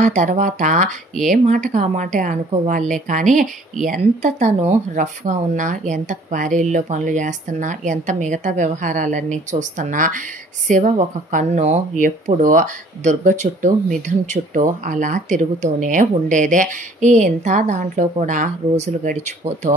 ఆ తర్వాత ఏ మాటకు ఆ మాటే అనుకోవాలే కానీ ఎంత తను రఫ్గా ఉన్నా, ఎంత క్వారీల్లో పనులు చేస్తున్నా, ఎంత మిగతా వ్యవహారాలన్నీ చూస్తున్నా శివ ఒక కన్ను ఎప్పుడూ దుర్గ చుట్టూ, మిథున్ చుట్టూ అలా తిరుగుతూనే ఉండేదే. ఇంత దాంట్లో కూడా రోజులు గడిచిపోతూ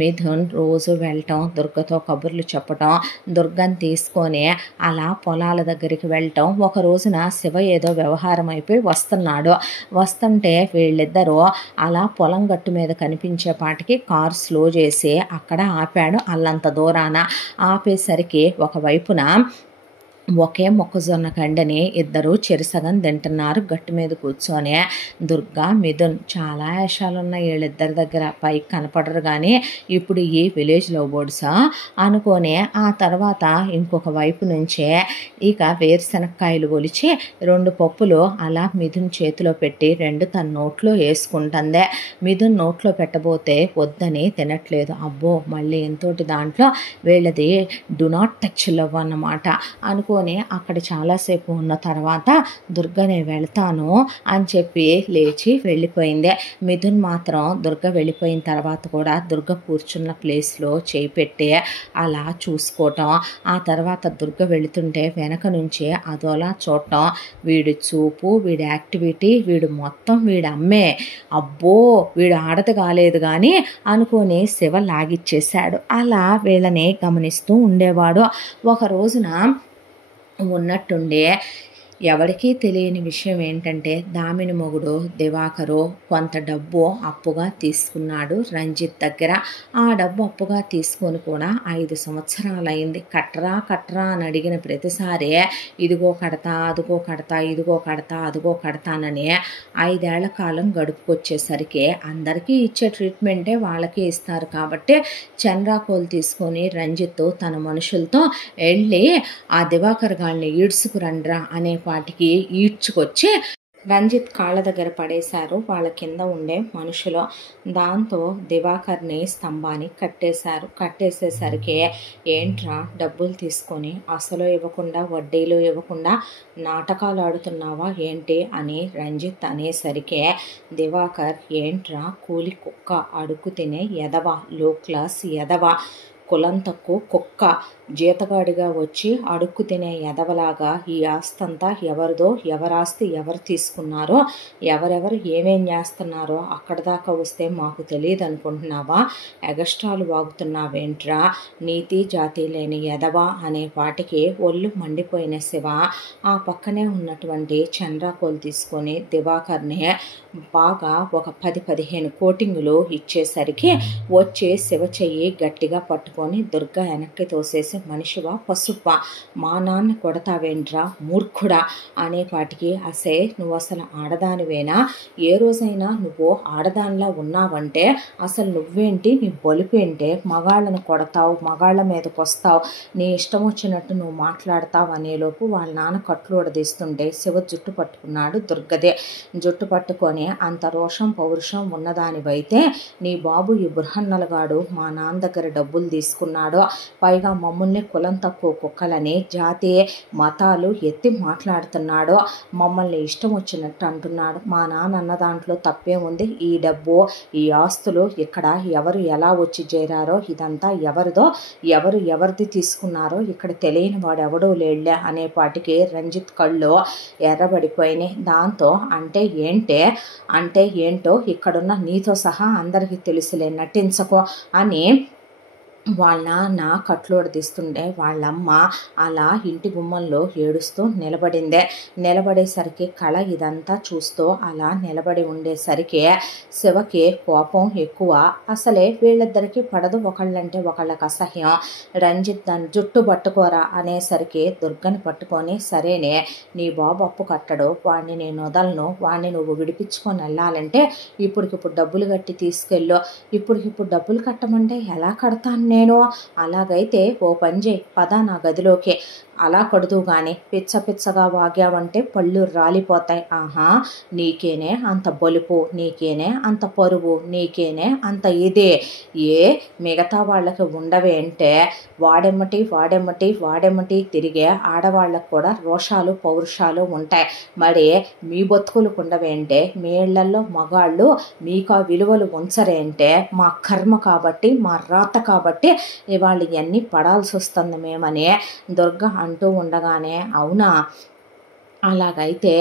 మిథున్ రోజు వెళ్ళటం, దుర్గతో కబుర్లు చెప్పటం, దుర్గని తీసుకొని అలా పొలాల దగ్గరికి వెళ్ళటం. ఒక రోజున శివ ఏదో వ్యవహారం అయిపోయి వస్తున్నాడు. వస్తుంటే వీళ్ళిద్దరూ అలా పొలం గట్టు మీద కనిపించేపాటికి కారు స్లో చేసి అక్కడ ఆపాడు. అల్లంత దూరాన ఆపేసరికి ఒకవైపున ఒకే మొక్కజొన్న కండని ఇద్దరు చెరిసగం తింటున్నారు గట్టు మీద కూర్చొని. దుర్గా, మిథున్ చాలా వేషాలున్నాయి వీళ్ళిద్దరి దగ్గర, పైకి కనపడరు కానీ ఇప్పుడు ఈ విలేజ్ లవ్ బర్డ్సా అనుకొని ఆ తర్వాత ఇంకొక వైపు నుంచే ఇక వేరుశనక్కాయలు ఒలిచి 2 పప్పులు అలా మిథున్ చేతిలో పెట్టి 2 తన నోట్లో వేసుకుంటుందే. మిథున్ నోట్లో పెట్టబోతే వద్దని తినట్లేదు. అబ్బో మళ్ళీ ఎంతోటి దాంట్లో వీళ్ళది డు నాట్ టచ్ లవ్ అన్నమాట అనుకో అక్కడ చాలాసేపు ఉన్న తర్వాత దుర్గ నేను వెళ్తాను అని చెప్పి లేచి వెళ్ళిపోయింది. మిథున్ మాత్రం దుర్గ వెళ్ళిపోయిన తర్వాత కూడా దుర్గ కూర్చున్న ప్లేస్లో చేయి పెట్టి అలా చూసుకోవటం. ఆ తర్వాత దుర్గ వెళుతుంటే వెనక నుంచి అదోలా చూడటం. వీడి చూపు, వీడి యాక్టివిటీ, వీడు మొత్తం వీడి అమ్మే, అబ్బో వీడు ఆడది కాలేదు కానీ అనుకొని శివ లాగిచ్చేశాడు. అలా వీళ్ళని గమనిస్తూ ఉండేవాడు. ఒక రోజున ఉన్నట్టుండే ఎవరికీ తెలియని విషయం ఏంటంటే దామిని మొగుడు దివాకరు కొంత డబ్బు అప్పుగా తీసుకున్నాడు రంజిత్ దగ్గర. ఆ డబ్బు అప్పుగా తీసుకొని కూడా 5 సంవత్సరాలైంది. కట్టరా అని అడిగిన ప్రతిసారి ఇదిగో కడతా, అదిగో కడతా, ఇదిగో కడతా, అదిగో కడతానని 5 ఏళ్ల కాలం గడుపుకొచ్చేసరికి అందరికీ ఇచ్చే ట్రీట్మెంటే వాళ్ళకి ఇస్తారు కాబట్టి చంద్రాకోలు తీసుకొని రంజిత్ తన మనుషులతో వెళ్ళి ఆ దివాకర్ గాళ్ళని ఈడ్చుకురండ్రా అనే వాటికి ఈడ్చుకొచ్చి రంజిత్ కాళ్ళ దగ్గర పడేశారు వాళ్ళ కింద ఉండే మనుషులు. దాంతో దివాకర్ని స్తంభానికి కట్టేశారు. కట్టేసేసరికి ఏంట్రా డబ్బులు తీసుకొని అసలు ఇవ్వకుండా వడ్డీలు ఇవ్వకుండా నాటకాలు ఆడుతున్నావా ఏంటి అని రంజిత్ అనేసరికి దివాకర్ ఏంట్రా కూలి కుక్క, అడుగు తినే ఎదవ, లో క్లాస్ ఎదవ, కులం తక్కువ కుక్క, జీతగాడిగా వచ్చి అడుక్కు తినే ఎదవలాగా ఈ ఆస్తంతా ఎవరిదో, ఎవరాస్తి ఎవరు తీసుకున్నారో, ఎవరెవరు ఏమేం చేస్తున్నారో అక్కడ దాకా వస్తే మాకు తెలియదు అనుకుంటున్నావా? ఎగస్ట్రాలు వాగుతున్నావేంట్రా, నీతి జాతి లేని ఎదవా అనే వాటికి ఒళ్ళు మండిపోయిన శివ ఆ పక్కనే ఉన్నటువంటి చంద్రాకోలు తీసుకొని దివాకర్ని బాగా ఒక 10-15 కోటింగులు ఇచ్చేసరికి వచ్చి శివ చెయ్యి గట్టిగా పట్టుకొని దుర్గా వెనక్కి తోసేసి మనిషివా పసుపా, మా నాన్న కొడతావేంట్రా మూర్ఖుడా అనేపాటికి అసే నువ్వు అసలు ఆడదానివేనా? ఏ రోజైనా నువ్వు ఆడదానిలా ఉన్నావంటే అసలు నువ్వేంటి, నీ బలుపేంటే? మగాళ్ళను కొడతావు, మగాళ్ళ మీదకి వస్తావు, నీ ఇష్టం వచ్చినట్టు నువ్వు మాట్లాడతావు అనేలోపు వాళ్ళ నాన్న కట్లు ఉడదీస్తుంటే శివ జుట్టు పట్టుకున్నాడు దుర్గదే. జుట్టు పట్టుకొని అంత రోషం పౌరుషం ఉన్నదానివైతే నీ బాబు ఈ బృహన్నలగాడు మా నాన్న దగ్గర డబ్బులు తీసుకున్నాడు, పైగా మమ్మల్ని కులం తక్కువ కుక్కలని జాతి మతాలు ఎత్తి మాట్లాడుతున్నాడు, మమ్మల్ని ఇష్టం వచ్చినట్టు అంటున్నాడు. మా నాన్న అన్న దాంట్లో తప్పే ఉంది. ఈ డబ్బు, ఈ ఆస్తులు ఇక్కడ ఎవరు ఎలా వచ్చి చేరారో, ఇదంతా ఎవరిదో, ఎవరిది తీసుకున్నారో ఇక్కడ తెలియని వాడు ఎవడో లేళ్లే అనేపాటికి రంజిత్ కళ్ళు ఎర్రబడిపోయినాయి. దాంతో అంటే ఏంటో ఇక్కడున్న నీతో సహా అందరికీ తెలుసులే, నటించకు అని వాళ్ళ నాన్న కట్లోడదీస్తుండే వాళ్ళమ్మ అలా ఇంటి గుమ్మంలో ఏడుస్తూ నిలబడిందే. నిలబడేసరికి కళ ఇదంతా చూస్తూ అలా నిలబడి ఉండేసరికి శివకి కోపం ఎక్కువ. అసలే వీళ్ళిద్దరికీ పడదు, ఒకళ్ళంటే ఒకళ్ళకి అసహ్యం. రంజిత్ దాన్ని జుట్టు పట్టుకోరా అనేసరికి దుర్గని పట్టుకొని సరేనే నీ బాబు అప్పు కట్టడు, వాడిని నేను వదలను, వాడిని నువ్వు విడిపించుకొని వెళ్ళాలంటే ఇప్పటికిప్పుడు డబ్బులు కట్టి తీసుకెళ్ళు. ఇప్పటికిప్పుడు డబ్బులు కట్టమంటే ఎలా కడతాను నేను? అలాగైతే ఓ పని చేయి, పద నా గదిలోకి అలా కడుతూ కానీ పిచ్చ పిచ్చగా వాగావంటే పళ్ళు రాలిపోతాయి. ఆహా, నీకేనే అంత బలుపు, నీకేనే అంత పరువు, నీకేనే అంత ఇదే, ఏ మిగతా వాళ్ళకి ఉండవే అంటే వాడెమ్మటి తిరిగే ఆడవాళ్ళకు కూడా రోషాలు పౌరుషాలు ఉంటాయి. మరి మీ బతుకులకు ఉండవే అంటే, మీ ఇళ్లలో మగాళ్ళు మీకు ఆ విలువలు ఉంచరే అంటే, మా కర్మ కాబట్టి, మా రాత కాబట్టి ఇవాళ ఇవన్నీ పడాల్సి వస్తుంది మేమని దుర్గ అంటూ ఉండగానే, అవునా అలాగైతే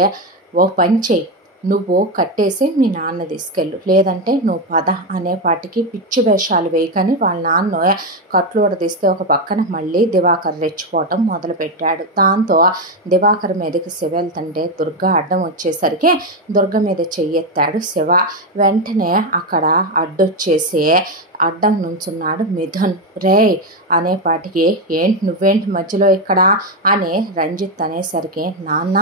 ఓ పని చెయ్యి, నువ్వు కట్టేసి మీ నాన్న తీసుకెళ్ళు, లేదంటే నువ్వు పద అనేపాటికి పిచ్చి వేషాలు వేయకని వాళ్ళ నాన్న కట్లు తీస్తే ఒక పక్కన మళ్ళీ దివాకర్ రెచ్చిపోవటం మొదలుపెట్టాడు. దాంతో దివాకర్ మీదకి శివ వెళ్తుంటే దుర్గ అడ్డం వచ్చేసరికి దుర్గ మీద చెయ్యెత్తాడు శివ. వెంటనే అక్కడ అడ్డొచ్చేసి అడ్డం నుంచున్నాడు మిథున్. రే అనేపాటికి, ఏంటి నువ్వేంటి మధ్యలో ఇక్కడ అని రంజిత్ అనేసరికి, నాన్న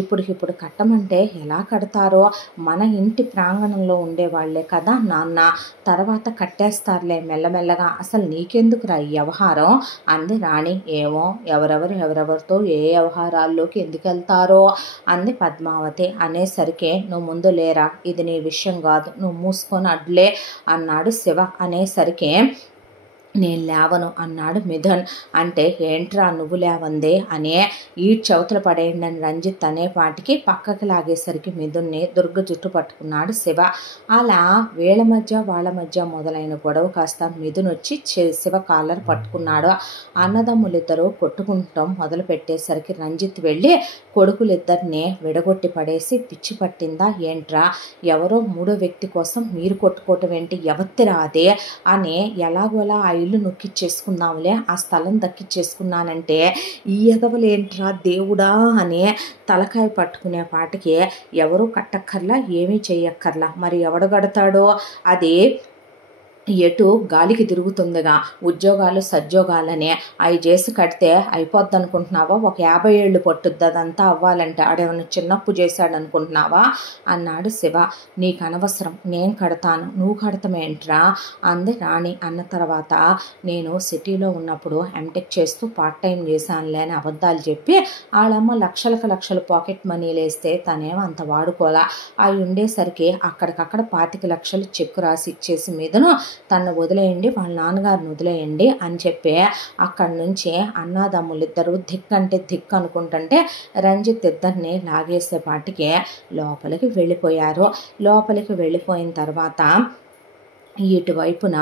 ఇప్పటికిప్పుడు కట్టమంటే ఎలా కడతారో, మన ఇంటి ప్రాంగణంలో ఉండేవాళ్లే కదా నాన్న, తర్వాత కట్టేస్తారులే మెల్లమెల్లగా, అసలు నీకెందుకురా ఈ వ్యవహారం అంది రాణి. ఏమో ఎవరెవరితో ఏ వ్యవహారాల్లోకి ఎందుకు వెళ్తారో అంది పద్మావతి. అనేసరికి, నువ్వు ముందు లేరా, ఇది నీ విషయం కాదు, నువ్వు మూసుకొని అడ్లే అన్నాడు శివ. అనేసరికి, నేను లేవను అన్నాడు మిథున్. అంటే ఏంట్రా నువ్వు లేవందే అని ఈ చౌతల పడేయండి అని రంజిత్ అనేపాటికి పక్కకి లాగేసరికి మిథున్ని దుర్గ జుట్టు పట్టుకున్నాడు శివ. అలా వీళ్ళ మధ్య వాళ్ళ మధ్య మొదలైన గొడవ కాస్త మిథున్ వచ్చి శివ కాలర్ పట్టుకున్నాడు. అన్నదమ్ములిద్దరూ కొట్టుకుంటాం మొదలు పెట్టేసరికి రంజిత్ వెళ్ళి కొడుకులిద్దరిని విడగొట్టి పడేసి, పిచ్చి పట్టిందా ఏంట్రా, ఎవరో మూడో వ్యక్తి కోసం మీరు కొట్టుకోవటం ఏంటి, ఎవత్తిరా అదే అని, ఎలాగోలా ఆ ఇల్లు నొక్కిచ్చేసుకుందాంలే, ఆ స్థలం దక్కిచ్చేసుకున్నానంటే ఈ ఎదవలేంట్రా దేవుడా అని తలకాయ పట్టుకునే పాటికి, ఎవరూ కట్టక్కర్లా ఏమీ చెయ్యక్కర్లా, మరి ఎవడు కడతాడో అది ఎటు గాలికి తిరుగుతుందిగా, ఉద్యోగాలు సద్యోగాలని అవి చేసి కడితే అయిపోద్ది అనుకుంటున్నావా, ఒక 50 ఏళ్ళు పట్టుద్ది అదంతా అవ్వాలంటే, ఆడేమన్నా చిన్నప్పు చేశాడు అనుకుంటున్నావా అన్నాడు శివ. నీకు అనవసరం, నేను కడతాను, నువ్వు కడతామేంట్రా అంది రాణి. అన్న తర్వాత, నేను సిటీలో ఉన్నప్పుడు ఎంటెక్ చేస్తూ పార్ట్ టైం చేశానులే అని అబద్ధాలు చెప్పి వాళ్ళమ్మ లక్షలు పాకెట్ మనీలు వేస్తే తనేమో అంత వాడుకోలా, అవి ఉండేసరికి అక్కడికక్కడ 25 లక్షలు చెక్కు రాసి ఇచ్చేసి మీదను తను వదిలేయండి, వాళ్ళ నాన్నగారిని వదిలేయండి అని చెప్పి అక్కడి నుంచి అన్నాదమ్ములిద్దరూ దిక్కంటే దిక్కు అనుకుంటుంటే రంజిత్ ఇద్దరిని లాగేసేపాటికి లోపలికి వెళ్ళిపోయారు. లోపలికి వెళ్ళిపోయిన తర్వాత ఇటువైపున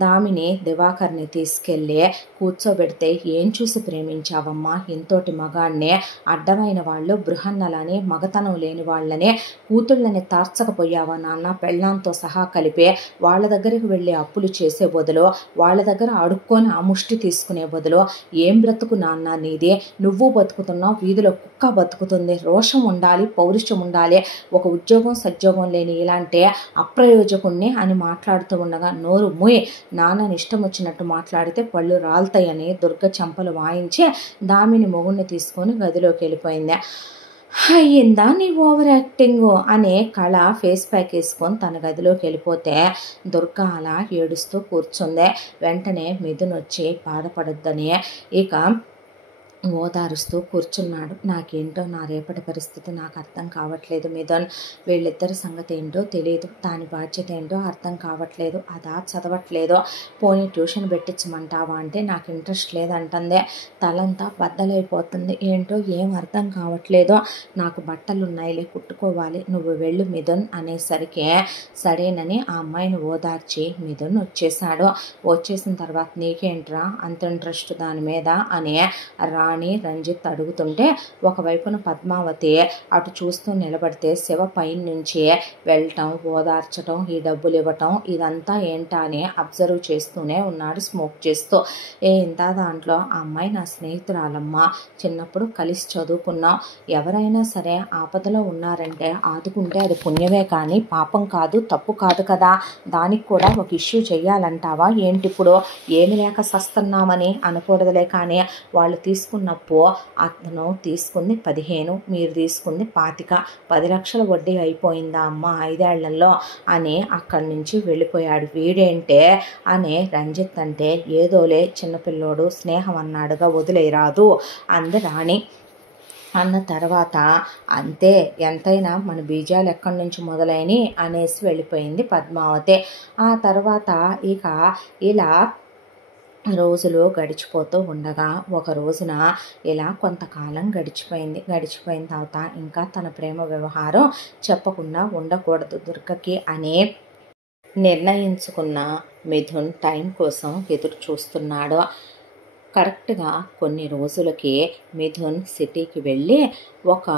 దామిని దివాకర్ని తీసుకెళ్ళి కూర్చోబెడితే, ఏం చూసి ప్రేమించావమ్మా ఇంతోటి మగాడినే, అడ్డమైన వాళ్ళు బృహన్నలని మగతనం లేని వాళ్ళని కూతుళ్ళని తార్చకపోయావా నాన్న, పెళ్ళాంతో సహా కలిపి వాళ్ళ దగ్గరికి వెళ్ళి అప్పులు చేసే బదులు, వాళ్ళ దగ్గర అడుక్కొని ఆ ముష్టి తీసుకునే బదులు, ఏం బ్రతుకు నాన్న నీది, నువ్వు బతుకుతున్నావు, వీధిలో కుక్క బతుకుతుంది, రోషం ఉండాలి పౌరుషం ఉండాలి, ఒక ఉద్యోగం సద్యోగం లేని ఇలాంటి అప్రయోజకుణ్ణి అని మాట్లాడుతూ ఉండగా, నోరు మూయ్, నాన్నని ఇష్టం వచ్చినట్టు మాట్లాడితే పళ్ళు రాలుతాయని దుర్గ చెంపలు వాయించి దామిని మొగుణ్ణి తీసుకొని గదిలోకి వెళ్ళిపోయింది. అయ్యిందా నీ ఓవర్ యాక్టింగ్ అని కళ ఫేస్ ప్యాక్ వేసుకొని తన గదిలోకి వెళ్ళిపోతే దుర్గ అలా ఏడుస్తూ కూర్చుంది. వెంటనే మిథున్ వచ్చి బాధపడొద్దని ఇక ఓదారుస్తూ కూర్చున్నాడు. నాకేంటో నా రేపటి పరిస్థితి నాకు అర్థం కావట్లేదు మిథున్, వీళ్ళిద్దరి సంగతి ఏంటో తెలియదు, దాని బాధ్యత ఏంటో అర్థం కావట్లేదు, అదా చదవట్లేదు, పోనీ ట్యూషన్ పెట్టించమంటావా అంటే నాకు ఇంట్రెస్ట్ లేదంటుంది, తలంతా బద్దలైపోతుంది, ఏంటో ఏం అర్థం కావట్లేదు, నాకు బట్టలు ఉన్నాయిలే కుట్టుకోవాలి, నువ్వు వెళ్ళు మిథున్ అనేసరికి సరేనని ఆ అమ్మాయిని ఓదార్చి మిథున్ వచ్చేసాడు. వచ్చేసిన తర్వాత, నీకేంట్రా అంత ఇంట్రెస్ట్ దాని మీద అని రాణి రంజిత్ అడుగుతుంటే ఒకవైపున పద్మావతి అటు చూస్తూ నిలబడితే శివ పైన నుంచి వెళ్ళటం ఓదార్చటం ఈ డబ్బులు ఇవ్వటం ఇదంతా ఏంటా అని అబ్జర్వ్ చేస్తూనే ఉన్నాడు స్మోక్ చేస్తూ. ఇంత దాంట్లో ఆ అమ్మాయి నా స్నేహితురాలమ్మ, చిన్నప్పుడు కలిసి చదువుకున్నాం, ఎవరైనా సరే ఆపదలో ఉన్నారంటే ఆదుకుంటే అది పుణ్యమే కానీ పాపం కాదు, తప్పు కాదు కదా, దానికి కూడా ఒక ఇష్యూ చెయ్యాలంటావా ఏంటి, ఇప్పుడు ఏమి లేక సస్తున్నామని అనకూడదులే, కానీ వాళ్ళు తీసుకున్న లోన్ అప్పు అతను తీసుకుంది 15, మీరు తీసుకుంది 25, 10 లక్షల వడ్డీ అయిపోయిందా అమ్మ 5 ఏళ్లలో అని అక్కడి నుంచి వెళ్ళిపోయాడు. వీడేంటే అని రంజిత్ అంటే, ఏదోలే చిన్నపిల్లోడు స్నేహం అన్నాడుగా వదిలేయరాదు అంది రాణి. అన్న తర్వాత అంతే, ఎంతైనా మన బీజాలు ఎక్కడి నుంచి మొదలైనవి అనేసి వెళ్ళిపోయింది పద్మావతి. ఆ తర్వాత ఇక ఇలా రోజులు గడిచిపోతూ ఉండగా ఒక రోజున ఇలా కొంతకాలం గడిచిపోయిన తర్వాత ఇంకా తన ప్రేమ వ్యవహారం చెప్పకుండా ఉండకూడదు దుర్గకి అని నిర్ణయించుకున్న మిథున్ టైం కోసం ఎదురు చూస్తున్నాడు. కరెక్ట్గా కొన్ని రోజులకి మిథున్ సిటీకి వెళ్ళి ఒక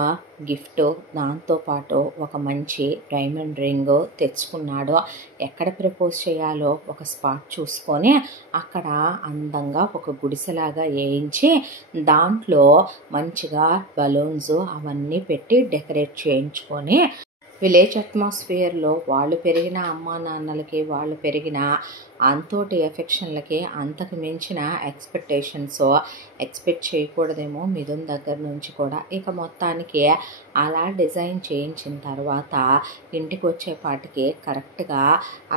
గిఫ్ట్, దాంతోపాటు ఒక మంచి డైమండ్ రింగ్ తెచ్చుకున్నాడు. ఎక్కడ ప్రపోజ్ చేయాలో ఒక స్పాట్ చూసుకొని అక్కడ అందంగా ఒక గుడిసెలాగా వేయించి దాంట్లో మంచిగా బలూన్స్ అవన్నీ పెట్టి డెకరేట్ చేయించుకొని విలేజ్ అట్మాస్ఫియర్లో వాళ్ళు పెరిగిన అమ్మా నాన్నలకి, వాళ్ళు పెరిగిన అంతోటి ఎఫెక్షన్లకి అంతకు మించిన ఎక్స్పెక్ట్ చేయకూడదేమో మిథున్ దగ్గర నుంచి కూడా. ఇక మొత్తానికి అలా డిజైన్ చేయించిన తర్వాత ఇంటికి వచ్చేపాటికి కరెక్ట్గా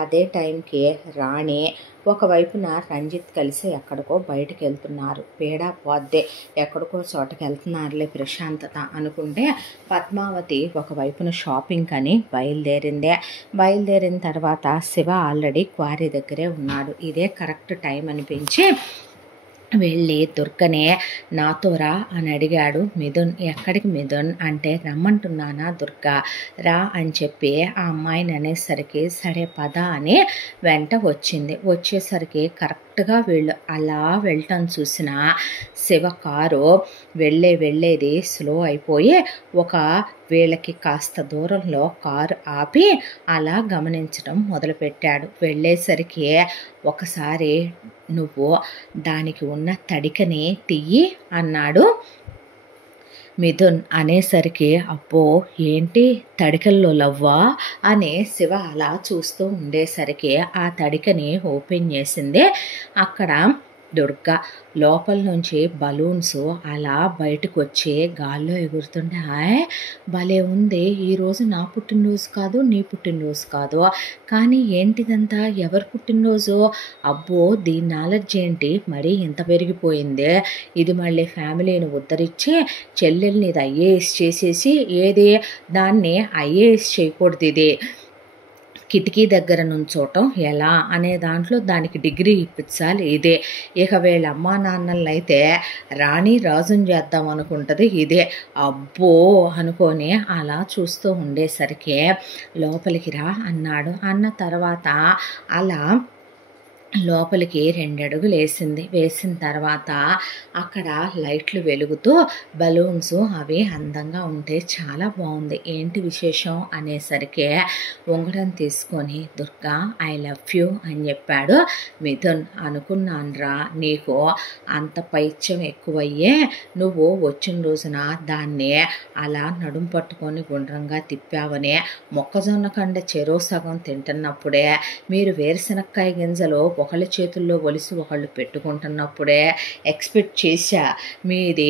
అదే టైంకి రాణి ఒకవైపున రంజిత్ కలిసి ఎక్కడికో బయటకు వెళ్తున్నారు. పేడా పోద్దే, ఎక్కడికో చోటకి వెళ్తున్నారులే ప్రశాంతత అనుకుంటే పద్మావతి ఒకవైపున షాపింగ్ అని బయలుదేరిన తర్వాత శివ ఆల్రెడీ క్వారీ దగ్గరే ఉన్నాడు. ఇదే కరెక్ట్ టైం అనిపించి వెళ్ళి దుర్గనే నాతో రా అని అడిగాడు మిథున్. ఎక్కడికి మిథున్ అంటే, రమ్మంటున్నానా దుర్గా రా అని చెప్పి ఆ అమ్మాయిని అనేసరికి సరే పద అని వెంట వచ్చేసరికి కరెక్ట్గా వీళ్ళు అలా వెళ్ళటం చూసిన శివ కారు వెళ్ళేది స్లో అయిపోయి ఒక వీళ్ళకి కాస్త దూరంలో కారు ఆపి అలా గమనించడం మొదలుపెట్టాడు. వెళ్ళేసరికి ఒకసారి నువ్వు దానికి ఉన్న తడికని తీయి అన్నాడు మిథున్. అనేసరికి అబ్బో ఏంటి తడికల్లో లవ్వా అని శివ అలా చూస్తూ ఉండేసరికి ఆ తడికని ఓపెన్ చేసింది. అక్కడ దుర్గా లోపల నుంచి బలూన్స్ అలా బయటకు వచ్చి గాల్లో ఎగురుతుంటే, హాయ్ భలే ఉంది, ఈరోజు నా పుట్టినరోజు కాదు, నీ పుట్టినరోజు కాదు, కానీ ఏంటిదంతా ఎవరి పుట్టినరోజు, అబ్బో దీని నాలెడ్జ్ ఏంటి మరీ ఇంత పెరిగిపోయింది, ఇది మళ్ళీ ఫ్యామిలీని ఉద్ధరించి చెల్లెల్ని ఇది ఐఏఎస్ చేసేసి ఏది దాన్ని ఐఏఎస్ చేయకూడదు, ఇది కిటికీ దగ్గర నుంచోటం ఎలా అనే దాంట్లో దానికి డిగ్రీ ఇప్పించాలి ఇదే. ఇక వీళ్ళ అమ్మా నాన్నలైతే రాణి రాజుని చేద్దాం అనుకుంటుంది ఇదే. అబ్బో అనుకొని అలా చూస్తూ ఉండేసరికి లోపలికి రా అన్నాడు. అన్న తర్వాత అలా లోపలికి 2 అడుగులు వేసిన తర్వాత అక్కడ లైట్లు వెలుగుతూ బలూన్స్ అవి అందంగా ఉంటే చాలా బాగుంది, ఏంటి విశేషం అనేసరికి ఉంగరం తీసుకొని దుర్గా ఐ లవ్ యూ అని చెప్పాడు మిథున్. అనుకున్నాన్రా నీకు అంత పైత్యం ఎక్కువయ్యే నువ్వు వచ్చిన రోజున దాన్ని అలా నడుం పట్టుకొని గుండ్రంగా తిప్పావనే, మొక్కజొన్న కండ చెరో సగం తింటున్నప్పుడే మీరు వేరుశనక్కాయ గింజలు ఒకళ్ళ చేతుల్లో ఒలిసి ఒకళ్ళు పెట్టుకుంటున్నప్పుడే ఎక్స్పెక్ట్ చేశా మీది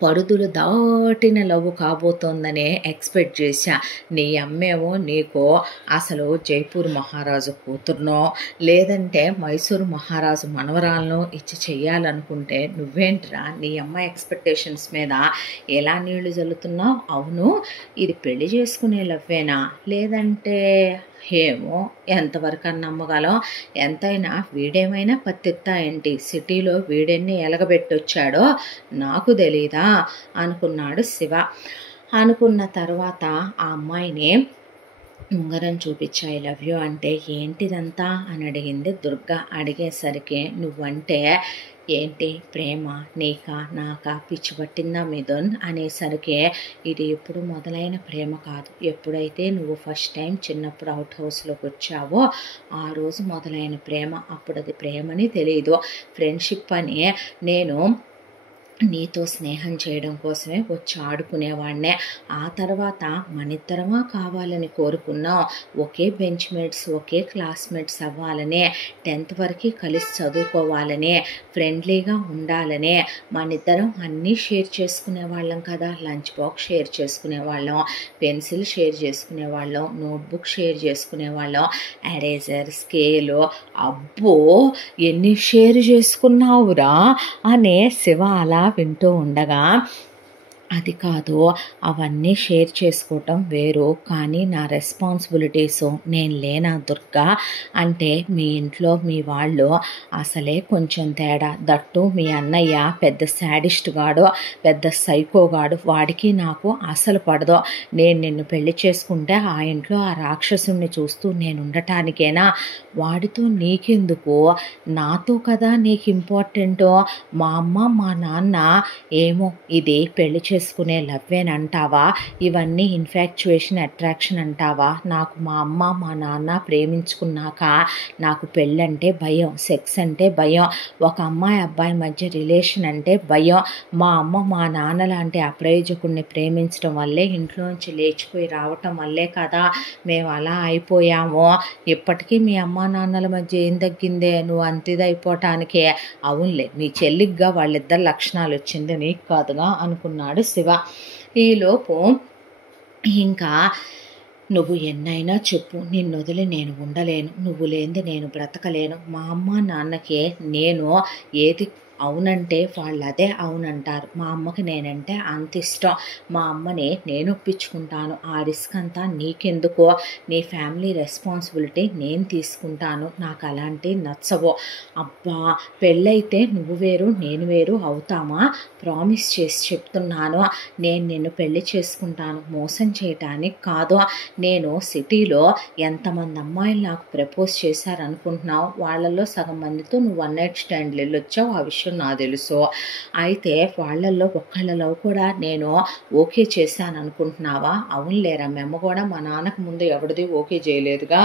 పడుదులు దాటిన లవ్ కాబోతోందనే ఎక్స్పెక్ట్ చేశా. నీ అమ్మేమో నీకు అసలు జైపూర్ మహారాజు కూతురునో లేదంటే మైసూరు మహారాజు మనవరాలను ఇచ్చి చెయ్యాలనుకుంటే నువ్వేంట్రా నీ అమ్మ ఎక్స్పెక్టేషన్స్ మీద ఎలా నీళ్లు జల్లుతున్నావు? అవును ఇది పెళ్లి చేసుకునే లవ్వేనా లేదంటే ఏమో ఎంతవరకు నమ్మగలం, ఎంతైనా వీడేమైనా పత్తిత్తా ఏంటి, సిటీలో వీడెన్ని ఎలగబెట్టొచ్చాడో నాకు తెలీదా అనుకున్నాడు శివ. అనుకున్న తర్వాత ఆ అమ్మాయిని ఉంగరం చూపించి ఐ లవ్ యూ అంటే ఏంటిదంతా అని అడిగింది దుర్గా. అడిగేసరికి నువ్వంటే ఏంటి ప్రేమ నీకా నాకా పిచ్చి పట్టిందా మిథున్ అనేసరికి ఇది ఎప్పుడు మొదలైన ప్రేమ కాదు, ఎప్పుడైతే నువ్వు ఫస్ట్ టైం చిన్నప్పుడు అవుట్ హౌస్లోకి వచ్చావో ఆ రోజు మొదలైన ప్రేమ, అప్పుడు అది ప్రేమని తెలియదు ఫ్రెండ్షిప్ అని నేను నీతో స్నేహం చేయడం కోసమే వచ్చి ఆడుకునేవాడినే. ఆ తర్వాత మనిద్దరమా కావాలని కోరుకున్నాం. ఒకే బెంచ్ మేట్స్, ఒకే క్లాస్మేట్స్ అవ్వాలనే, 10th వరకు కలిసి చదువుకోవాలనే, ఫ్రెండ్లీగా ఉండాలనే, మనిద్దరం అన్నీ షేర్ చేసుకునేవాళ్ళం కదా. లంచ్ బాక్స్ షేర్ చేసుకునేవాళ్ళం, పెన్సిల్ షేర్ చేసుకునేవాళ్ళం, నోట్బుక్ షేర్ చేసుకునేవాళ్ళం, ఎరేజర్, స్కేలు. అబ్బో ఎన్ని షేర్ చేసుకున్నావురా అనే శివ అలా వింటూ ఉండగా, అది కాదు, అవన్నీ షేర్ చేసుకోవటం వేరు, కానీ నా రెస్పాన్సిబిలిటీస్ నేను లేనా దుర్గా అంటే మీ ఇంట్లో మీ వాళ్ళు అసలే కొంచెం తేడా. దట్టు మీ అన్నయ్య పెద్ద శాడిస్ట్ గాడు, పెద్ద సైకోగాడు. వాడికి నాకు అసలు పడదు. నేను నిన్ను పెళ్లి చేసుకుంటే ఆ ఇంట్లో ఆ రాక్షసుని చూస్తూ నేను ఉండటానికేనా? వాడితో నీకెందుకు? నాతో కదా నీకు ఇంపార్టెంట్. మా అమ్మ మా నాన్న ఏమో ఇది పెళ్లి చేసుకునే లవ్వేనంటావా, ఇవన్నీ ఇన్ఫాక్చుయేషన్, అట్రాక్షన్ అంటావా? నాకు మా అమ్మ మా నాన్న ప్రేమించుకున్నాక నాకు పెళ్ళంటే భయం, సెక్స్ అంటే భయం, ఒక అమ్మాయి అబ్బాయి మధ్య రిలేషన్ అంటే భయం. మా అమ్మ మా నాన్న లాంటి అప్రయోజకుడిని ప్రేమించడం వల్లే, ఇంట్లోంచి లేచిపోయి రావటం వల్లే కదా మేము అలా అయిపోయాము. ఇప్పటికీ మీ అమ్మా నాన్నల మధ్య ఏం తగ్గిందే నువ్వు అంతిదైపోవటానికే? అవునులే, మీ చెల్లిగ్గా వాళ్ళిద్దరు లక్షణాలు వచ్చింది, నీకు కాదుగా అనుకున్నాడు శివ. ఈలోపు ఇంకా నువ్వు ఎన్నైనా చెప్పు, నిన్ను వదిలి నేను ఉండలేను, నువ్వు లేనిది నేను బ్రతకలేను. మా అమ్మ నాన్నకే నేను ఏది అవునంటే వాళ్ళు అదే అవునంటారు. మా అమ్మకి నేనంటే అంత ఇష్టం. మా అమ్మని నేను ఒప్పించుకుంటాను. ఆ రిస్క్ అంతా నీకెందుకో, నీ ఫ్యామిలీ రెస్పాన్సిబిలిటీ నేను తీసుకుంటాను. నాకు అలాంటివి నచ్చవు. అబ్బా పెళ్ళైతే నువ్వు వేరు నేను వేరు అవుతామా? ప్రామిస్ చేసి చెప్తున్నాను, నేను నిన్ను పెళ్లి చేసుకుంటాను, మోసం చేయటానికి కాదు. నేను సిటీలో ఎంతమంది అమ్మాయిలు నాకు ప్రపోజ్ చేశారనుకుంటున్నావు? వాళ్ళల్లో సగం మందితో నువ్వు 1 నైట్ స్టాండ్లు వెళ్ళొచ్చావు, ఆ విషయం నాకు తెలుసు. అయితే వాళ్ళల్లో ఒక్కళ్ళలో కూడా నేను ఓకే చేశాను అనుకుంటున్నావా? అవునులేరా, మెమ్మ కూడా మా నాన్నకు ముందు ఎవరిది ఓకే చేయలేదుగా,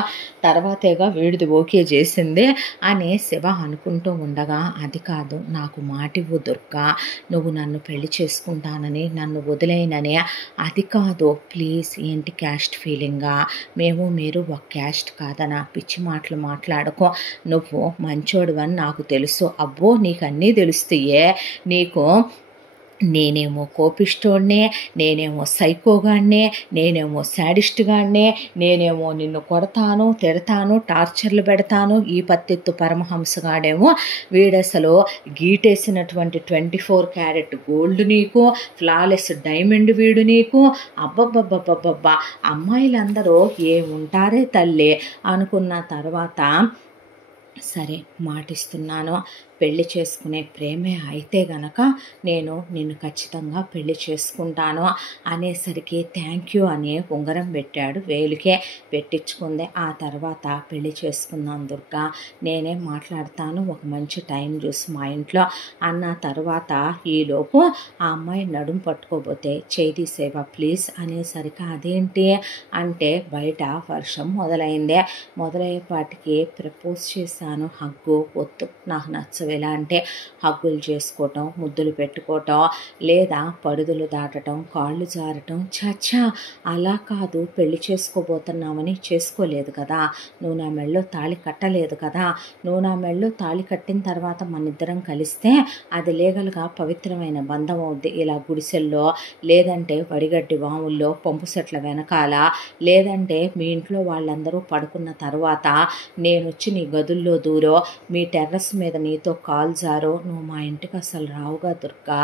తర్వాతేగా వీడిది ఓకే చేసింది అని శివ అనుకుంటూ ఉండగా, అది కాదు, నాకు మాటివ్వు దుర్గా, నువ్వు నన్ను పెళ్లి చేసుకుంటానని, నన్ను వదిలేయనని. అది కాదు ప్లీజ్. ఏంటి క్యాస్ట్ ఫీలింగా? మేము మీరు ఒక క్యాస్ట్ కాదనా? పిచ్చి మాటలు మాట్లాడుకో. నువ్వు మంచోడువని నాకు తెలుసు. అబ్బో నీకు అన్నీ తెలుస్తాయే. నీకు నేనేమో కోపిష్టోడ్నే, నేనేమో సైకోగాడినే, నేనేమో శాడిస్ట్గాడినే, నేనేమో నిన్ను కొడతాను, తిడతాను, టార్చర్లు పెడతాను. ఈ పత్తెత్తు పరమహంసగాడేమో వీడసలు గీటేసినటువంటి 24 క్యారెట్ గోల్డ్ నీకు, ఫ్లాలెస్ డైమండ్ వీడు నీకు. అబ్బబ్బబ్బబ్బబ్బా, అమ్మాయిలందరూ ఏముంటారే తల్లి అనుకున్న తర్వాత, సరే మాటిస్తున్నాను, పెళ్లి చేసుకునే ప్రేమే అయితే గనక నేను నిన్ను ఖచ్చితంగా పెళ్లి చేసుకుంటాను అనేసరికి థ్యాంక్ యూ అని ఉంగరం పెట్టాడు. వేలుకే పెట్టించుకుంది. ఆ తర్వాత పెళ్లి చేసుకుందాం దుర్గా, నేనే మాట్లాడతాను ఒక మంచి టైం చూసి మా ఇంట్లో అన్న తర్వాత, ఈలోపు ఆ అమ్మాయి నడుము పట్టుకోబోతే చేయి తీసేవా ప్లీజ్ అనేసరికి, అదేంటి అంటే బయట వర్షం మొదలైందే. మొదలయ్యేపాటికి ప్రపోజ్ చేశాను, హగ్గు వద్దు నాకు నచ్చవు. ఎలా అంటే హగ్గులు చేసుకోవటం, ముద్దులు పెట్టుకోవటం, లేదా పడుదులు దాటటం, కాళ్ళు జారటం. చచ్చా అలా కాదు, పెళ్లి చేసుకోబోతున్నామని చేసుకోలేదు కదా, నువ్వు నా మెళ్ళో తాళి కట్టలేదు కదా, నువ్వు నా మెళ్ళో తాళి కట్టిన తర్వాత మనిద్దరం కలిస్తే అది లీగల్గా పవిత్రమైన బంధం అవుద్ది. ఇలా గుడిసెల్లో, లేదంటే వడిగడ్డి వాముల్లో, పంపు సెట్ల వెనకాల, లేదంటే మీ ఇంట్లో వాళ్ళందరూ పడుకున్న తర్వాత నేను వచ్చి నీ గదుల్లో దూరో, మీ టెర్రస్ మీద నీతో కాల్ జారో నువ్వు మా ఇంటికి అసలు రావుగా దుర్గా.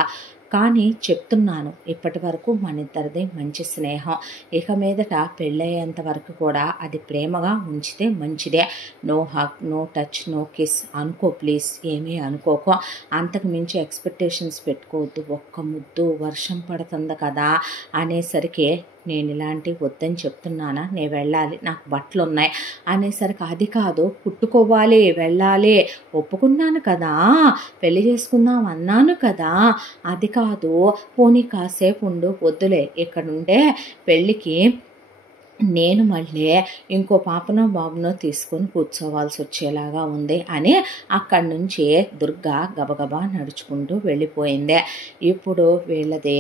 కానీ చెప్తున్నాను, ఇప్పటి వరకు మన ఇద్దరిది మంచి స్నేహం, ఇక మీదట పెళ్ళయ్యేంత వరకు కూడా అది ప్రేమగా ఉంచితే మంచిదే. No hug, no touch, no kiss అనుకో ప్లీజ్, ఏమీ అనుకోకో. అంతకు మించి ఎక్స్పెక్టేషన్స్ పెట్టుకోవద్దు. ఒక్క ముద్దు, వర్షం పడుతుంది కదా అనేసరికి, నేను ఇలాంటివి వద్దని చెప్తున్నానా, నేను వెళ్ళాలి, నాకు బట్టలు ఉన్నాయి అనేసరికి, అది కాదు కుట్టుకోవాలి, వెళ్ళాలి, ఒప్పుకున్నాను కదా, పెళ్లి చేసుకుందాం అన్నాను కదా, అది కాదు, పోనీ కాసేపు ఉండు, వద్దులే ఇక్కడుంటే పెళ్ళికి నేను మళ్ళీ ఇంకో పాపనో బాబునో తీసుకొని కూర్చోవాల్సి వచ్చేలాగా ఉంది అని అక్కడి నుంచి దుర్గా గబగబా నడుచుకుంటూ వెళ్ళిపోయింది. ఇప్పుడు వీళ్ళదే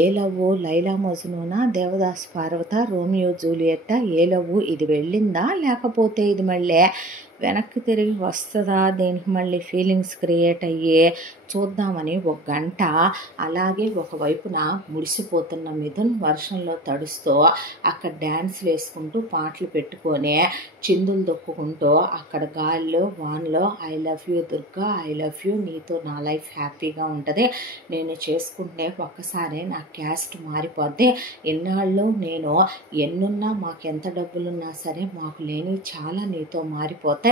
ఏ లవ్వు, లైలా మజ్నూనా, దేవదాస్ పార్వత, రోమియో జూలియట్టా, ఏ లవ్వు ఇది వెళ్ళిందా లేకపోతే ఇది మళ్ళీ వెనక్కి తిరిగి వస్తుందా, దీనికి మళ్ళీ ఫీలింగ్స్ క్రియేట్ అయ్యి చూద్దామని ఒక గంట అలాగే ఒకవైపున ముడిసిపోతున్న మిథున్ వర్షంలో తడుస్తూ అక్కడ డ్యాన్స్లు వేసుకుంటూ పాటలు పెట్టుకొని చిందులు దొక్కుకుంటూ అక్కడ గాలిలో వానలో I love you Durga, I love you, నీతో నా లైఫ్ హ్యాపీగా ఉంటుంది, నేను చేసుకుంటే ఒక్కసారి నా క్యాస్ట్ మారిపోద్ది, ఇన్నాళ్ళు నేను ఎన్నున్నా మాకెంత డబ్బులున్నా సరే మాకు లేని చాలా నీతో మారిపోతే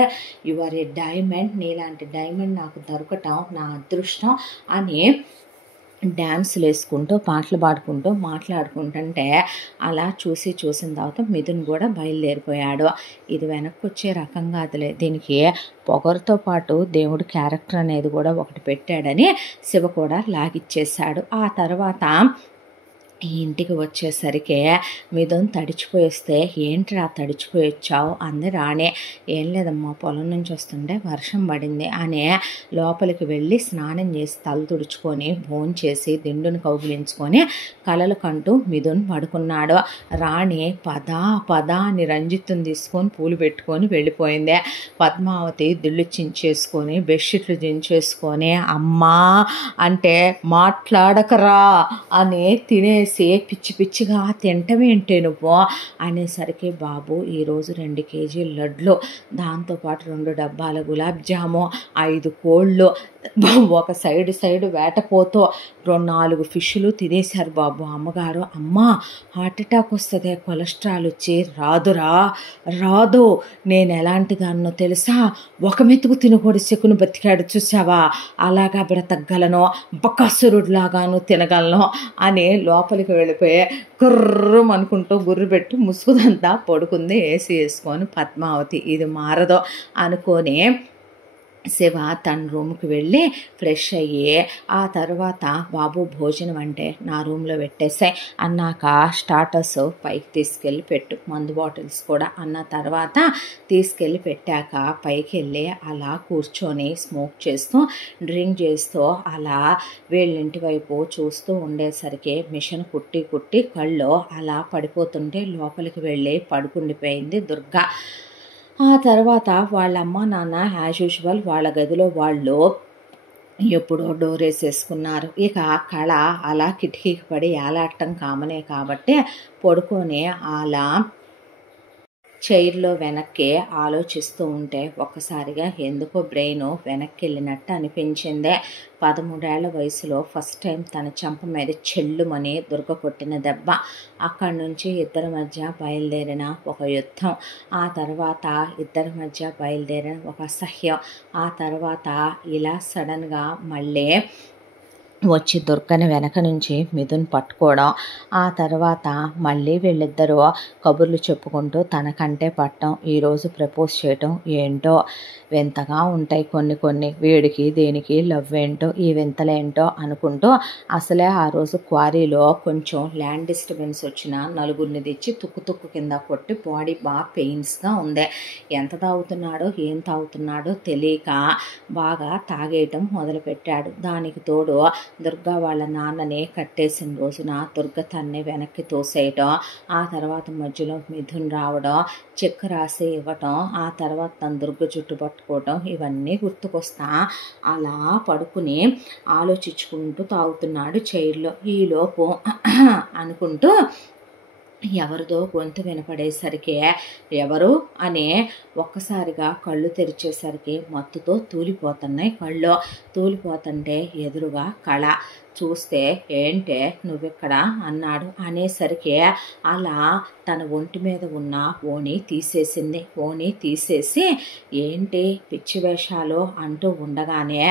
యు ఆర్ ఏ డైమండ్, నీలాంటి డైమండ్ నాకు దొరకటం నా అదృష్టం అని డ్యాన్సులు వేసుకుంటూ పాటలు పాడుకుంటూ మాట్లాడుకుంటుంటే అలా చూసిన తర్వాత మిథున్ కూడా బయలుదేరిపోయాడు. ఇది వెనక్కి వచ్చే రకం కాదులే, దీనికి పొగరుతో పాటు దేవుడు క్యారెక్టర్ అనేది కూడా ఒకటి పెట్టాడని శివ కూడా లాగిచ్చేశాడు. ఆ తర్వాత ఈ ఇంటికి వచ్చేసరికి మిథున్ తడిచిపోయేస్తే ఏంట్రా తడిచిపోయి వచ్చావు అంది రాణి. ఏం లేదమ్మా, పొలం నుంచి వస్తుంటే వర్షం పడింది అని లోపలికి వెళ్ళి స్నానం చేసి తల తుడుచుకొని భోంచేసి దిండును కౌగిలించుకొని కలలు కంటూ మిథున్ పడుకున్నాడు. రాణి పద అని రంజిత్తుని తీసుకొని పూలు పెట్టుకొని వెళ్ళిపోయింది. పద్మావతి దిళ్ళు చించేసుకొని బెడ్షీట్లు చించేసుకొని అమ్మా అంటే మాట్లాడకరా అని తినేసి పిచ్చి పిచ్చిగా తింటమేంటే నువ్వు అనేసరికి బాబు ఈరోజు 2 కేజీల లడ్లు, దాంతోపాటు 2 డబ్బాల గులాబ్ జాము, 5 కోళ్ళు, ఒక సైడు వేటపోతో 4 ఫిష్లు తినేశారు బాబు అమ్మగారు. అమ్మా హార్ట్ అటాక్ వస్తుంది, కొలెస్ట్రాల్ వచ్చి రాదు, నేను ఎలాంటి దాన్నో తెలుసా, ఒక మెతుకు తినకూడదు శకుని బతికాడు చూసావా, అలాగా బ్రతకగలను, బకాసురుడిలాగాను తినగలను అని లోపలికి వెళ్ళిపోయి గుర్రం అనుకుంటూ గుర్రు పెట్టి ముసుగుదంతా పడుకుంది ఏసీ వేసుకొని పద్మావతి. ఇది మారదో అనుకొని శివ తన రూమ్కి వెళ్ళి ఫ్రెష్ అయ్యి ఆ తర్వాత బాబు భోజనం అంటే నా రూమ్లో పెట్టేసాయి అన్నాక స్టార్టర్స్ పైకి తీసుకెళ్ళి పెట్టు, మందు బాటిల్స్ కూడా అన్న తర్వాత తీసుకెళ్ళి పెట్టాక పైకి వెళ్ళి అలా కూర్చొని స్మోక్ చేస్తూ డ్రింక్ చేస్తూ అలా వీళ్ళింటి వైపు చూస్తూ ఉండేసరికి మిషన్ కుట్టి కళ్ళు అలా పడిపోతుంటే లోపలికి వెళ్ళి పడుకుండిపోయింది దుర్గా. ఆ తర్వాత వాళ్ళ అమ్మ నాన్న యాజ్ యూజువల్ వాళ్ళ గదిలో వాళ్ళు ఎప్పుడో డోర్ వేసేసుకున్నారు. ఇక కళ అలా కిటికీకి పడి ఏలాడటం కామనే కాబట్టి పడుకొని అలా చైర్లో వెనక్కి ఆలోచిస్తూ ఉంటే ఒక్కసారిగా ఎందుకో బ్రెయిన్ వెనక్కి వెళ్ళినట్టు అనిపించింది. 13 ఏళ్ల వయసులో ఫస్ట్ టైం తన చెంప మీద చెల్లుమని దుర్గ కొట్టిన దెబ్బ, అక్కడి నుంచి ఇద్దరి మధ్య బయలుదేరిన ఒక యుద్ధం, ఆ తర్వాత ఇద్దరి మధ్య బయలుదేరిన ఒక అసహ్యం, ఆ తర్వాత ఇలా సడన్గా మళ్ళీ వచ్చి దుర్గని వెనక నుంచి మిథున్ పట్టుకోవడం, ఆ తర్వాత మళ్ళీ వీళ్ళిద్దరూ కబుర్లు చెప్పుకుంటూ తనకంటే పట్టడం, ఈరోజు ప్రపోజ్ చేయటం ఏంటో వింతగా ఉంటాయి కొన్ని వీడికి దేనికి లవ్ ఏంటో ఈ వింతలేంటో అనుకుంటూ అసలే ఆ రోజు క్వారీలో కొంచెం ల్యాండ్ డిస్టర్బెన్స్ వచ్చిన నలుగురిని తెచ్చి తుక్కు కింద కొట్టి బాడీ బాగా పెయిన్స్గా ఉంది. ఎంత తాగుతున్నాడో ఏం తాగుతున్నాడో తెలియక బాగా తాగేయటం మొదలుపెట్టాడు. దానికి తోడు దుర్గా వాళ్ళ నాన్నని కట్టేసిన రోజున దుర్గ తన్ని వెనక్కి తోసేయటం, ఆ తర్వాత మధ్యలో మిథున్ రావడం, చెక్ రాసి ఇవ్వటం, ఆ తర్వాత తన దుర్గ జుట్టు పట్టుకోవటం, ఇవన్నీ గుర్తుకొస్తా అలా పడుకుని ఆలోచించుకుంటూ తాగుతున్నాడు చైర్లో. ఈలోపు అనుకుంటూ ఎవరిదో గొంతు వినపడేసరికి ఎవరు అని ఒక్కసారిగా కళ్ళు తెరిచేసరికి మత్తుతో తూలిపోతున్నాయి కళ్ళు. తూలిపోతుంటే ఎదురుగా కళ. చూస్తే ఏంటే నువ్వెక్కడ అన్నాడు. అనేసరికి అలా తన ఒంటి మీద ఉన్న ఓణి తీసేసింది. ఓణి తీసేసి ఏంటి పిచ్చి వేషాలు అంటూ ఉండగానే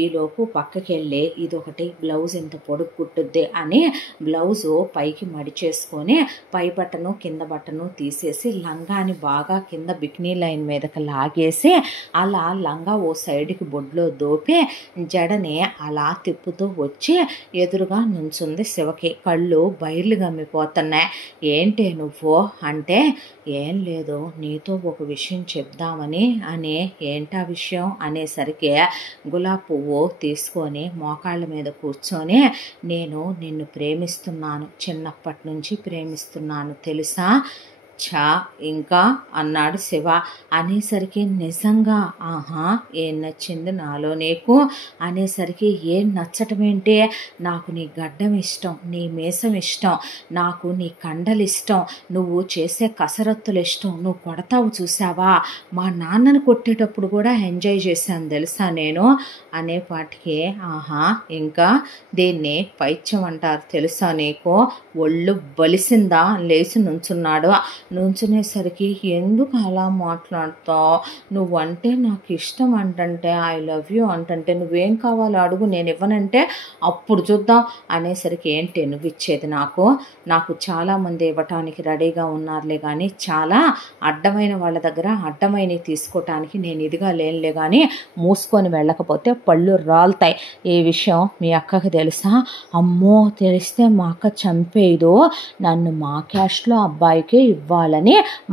ఈలోపు పక్కకెళ్ళి ఇదొకటి బ్లౌజ్ ఇంత పొడుగు కుట్టుద్ది అని బ్లౌజు పైకి మడిచేసుకొని పై బట్టను కింద బట్టను తీసేసి లంగాని బాగా కింద బికినీ లైన్ మీదకి లాగేసి అలా లంగా ఓ సైడ్కి బొడ్లో దోపి జడని అలా తిప్పుతూ వచ్చి ఎదురుగా నుంచుంది శివకి. కళ్ళు బైర్లు గమ్మిపోతున్నాయి. ఏంటే నువ్వు అంటే, ఏం లేదు నీతో ఒక విషయం చెప్దామని అని. ఏంటా విషయం అనేసరికి గులాబీ పువ్వు తీసుకొని మోకాళ్ళ మీద కూర్చొని, నేను నిన్ను ప్రేమిస్తున్నాను, చిన్నప్పటి నుంచి ప్రేమిస్తున్నాను తెలుసా. ఛా ఇంకా అన్నాడు శివ. అనేసరికి నిజంగా ఆహా ఏం నచ్చింది నాలో నీకు అనేసరికి, ఏం నచ్చటం ఏంటి, నాకు నీ గడ్డం ఇష్టం, నీ మీసం ఇష్టం, నాకు నీ కండలు ఇష్టం, నువ్వు చేసే కసరత్తులు ఇష్టం, నువ్వు కొడతావు చూసావా, మా నాన్నను కొట్టేటప్పుడు కూడా ఎంజాయ్ చేశాను తెలుసా నేను అనేపాటికి, ఆహా ఇంకా దీన్ని పైత్యం అంటారు తెలుసా నీకు, ఒళ్ళు బలిసిందా లేచి నుంచున్నాడు. నుంచునేసరికి, ఎందుకు అలా మాట్లాడతావు, నువ్వంటే నాకు ఇష్టం అంటంటే, ఐ లవ్ యూ అంటంటే, నువ్వేం కావాలో అడుగు నేను ఇవ్వనంటే అప్పుడు చూద్దాం అనేసరికి, ఏంటి నువ్వు ఇచ్చేది నాకు చాలామంది ఇవ్వటానికి రెడీగా ఉన్నారులే కానీ, చాలా అడ్డమైన వాళ్ళ దగ్గర అడ్డమైనవి తీసుకోవటానికి నేను ఇదిగా లేనులే కానీ, మూసుకొని వెళ్ళకపోతే పళ్ళు రాలుతాయి. ఈ విషయం మీ అక్కకి తెలుసా, అమ్మో తెలిస్తే మా అక్క చంపేదో, నన్ను మా క్యాస్ట్లో అబ్బాయికే ఇవ్వాలని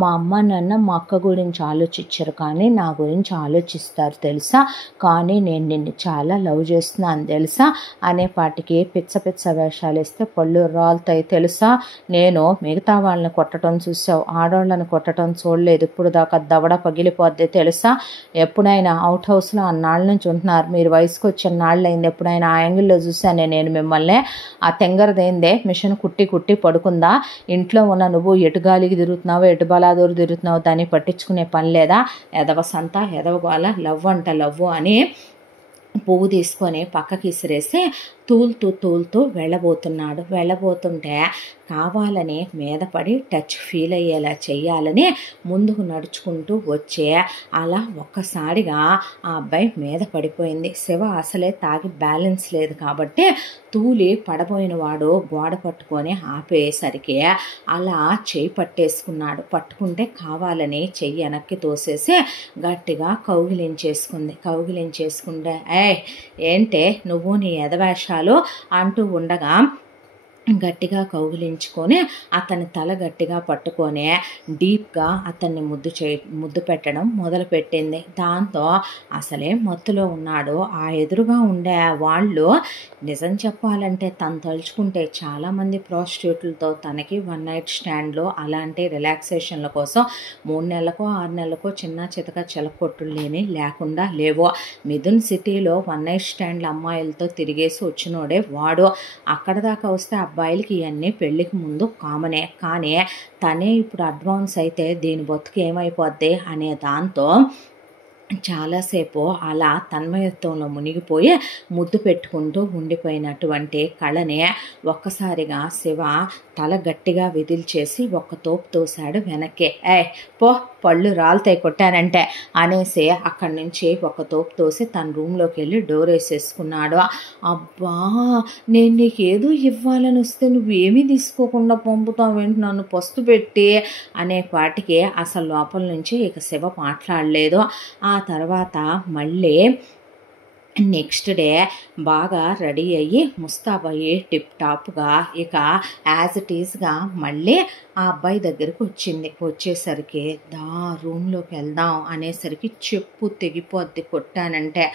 మా అమ్మ నాన్న మా అక్క గురించి ఆలోచించరు కానీ నా గురించి ఆలోచిస్తారు తెలుసా, కానీ నేను నిన్ను చాలా లవ్ చేస్తున్నాను తెలుసా అనేపాటికి పిచ్చ పిచ్చ వేషాలు వేస్తే పళ్ళు రాలుతాయి తెలుసా. నేను మిగతా వాళ్ళని కొట్టడం చూసావు, ఆడవాళ్ళని కొట్టడం చూడలేదు ఇప్పుడు దాకా, దవడ పగిలిపోద్ది తెలుసా. ఎప్పుడైనా అవుట్ హౌస్లో అన్నాళ్ళ నుంచి ఉంటున్నారు, మీరు వయసుకు వచ్చిన నాళ్ళైంది, ఎప్పుడైనా ఆ యాంగిల్లో చూశానే నేను మిమ్మల్ని. ఆ తెంగరదేందే మిషన్ కుట్టి కుట్టి పడుకుందా, ఇంట్లో ఉన్న నువ్వు ఎటు గాలికి తిరుగుతున్నావు ఎటు బలాదూరు తిరుగుతున్నావు దాన్ని పట్టించుకునే పని లేదా, ఎదవసంతా ఎదవగోల, లవ్ అంట లవ్వు అని పువ్వు తీసుకొని పక్కకి ఇసిరేసి తూలుతూ వెళ్ళబోతుంటే కావాలని మీద పడి టచ్ ఫీల్ అయ్యేలా చెయ్యాలని ముందుకు నడుచుకుంటూ వచ్చే, అలా ఒక్కసారిగా ఆ అబ్బాయి మీద పడిపోయింది. శివ అసలే తాగి బ్యాలెన్స్ లేదు కాబట్టి తూలి పడబోయిన వాడు గోడ పట్టుకొని ఆపేసరికి అలా చెయ్యి పట్టేసుకున్నాడు. పట్టుకుంటే కావాలని చెయ్యి వెనక్కి తోసేసి గట్టిగా కౌగిలించేసుకుంటే, ఏంటే నువ్వు నీ ఎదవేషాలు అంటూ ఉండగా గట్టిగా కౌగిలించుకొని అతని తల గట్టిగా పట్టుకొని డీప్గా అతన్ని ముద్దు పెట్టడం మొదలుపెట్టింది. దాంతో అసలే మత్తులో ఉన్నాడు. ఆ ఎదురుగా ఉండే వాళ్ళు నిజం చెప్పాలంటే తను తలుచుకుంటే చాలామంది ప్రాస్టిట్యూట్లతో తనకి వన్ నైట్ స్టాండ్లో అలాంటి రిలాక్సేషన్ల కోసం 3 నెలలకో 6 నెలలకో చిన్న చితక చిలకొట్టులు లేకుండా లేవో. మిథున్ సిటీలో వన్ నైట్ స్టాండ్ల అమ్మాయిలతో తిరిగేసి వచ్చినోడే వాడు. అక్కడ దాకా వస్తే అబ్బాయిలకి ఇవన్నీ పెళ్ళికి ముందు కామనే, కానీ తనే ఇప్పుడు అడ్వాన్స్ అయితే దీని బతుకు ఏమైపోద్ది అనే దాంతో చాలాసేపు అలా తన్మయత్వంలో మునిగిపోయి ముద్దు పెట్టుకుంటూ ఉండిపోయినటువంటి కళని ఒక్కసారిగా శివ తల గట్టిగా విదిల్చేసి ఒక్క తోపు తోశాడు వెనక్కి. పో పళ్ళు రాలుతాయి కొట్టానంటే అనేసి అక్కడి నుంచి ఒక తోపు తోసి తన రూమ్లోకి వెళ్ళి డోర్ వేసేసుకున్నాడు. అబ్బా నేను నీకు ఏదో ఇవ్వాలని వస్తే నువ్వేమీ తీసుకోకుండా పంపుతావేంటి నన్ను పస్తు పెట్టి అనేపాటికి అసలు లోపల నుంచి ఇక శివ మాట్లాడలేదు. ఆ తర్వాత మళ్ళీ నెక్స్ట్ డే బాగా రెడీ అయ్యి ముస్తాబయ్యి టిప్ టాప్గా ఇక యాజ్ ఇట్ ఈస్గా మళ్ళీ ఆ అబ్బాయి దగ్గరికి వచ్చేసరికి రూమ్లోకి వెళ్దాం అనేసరికి చెప్పు తెగిపోద్ది కొట్టానంటే.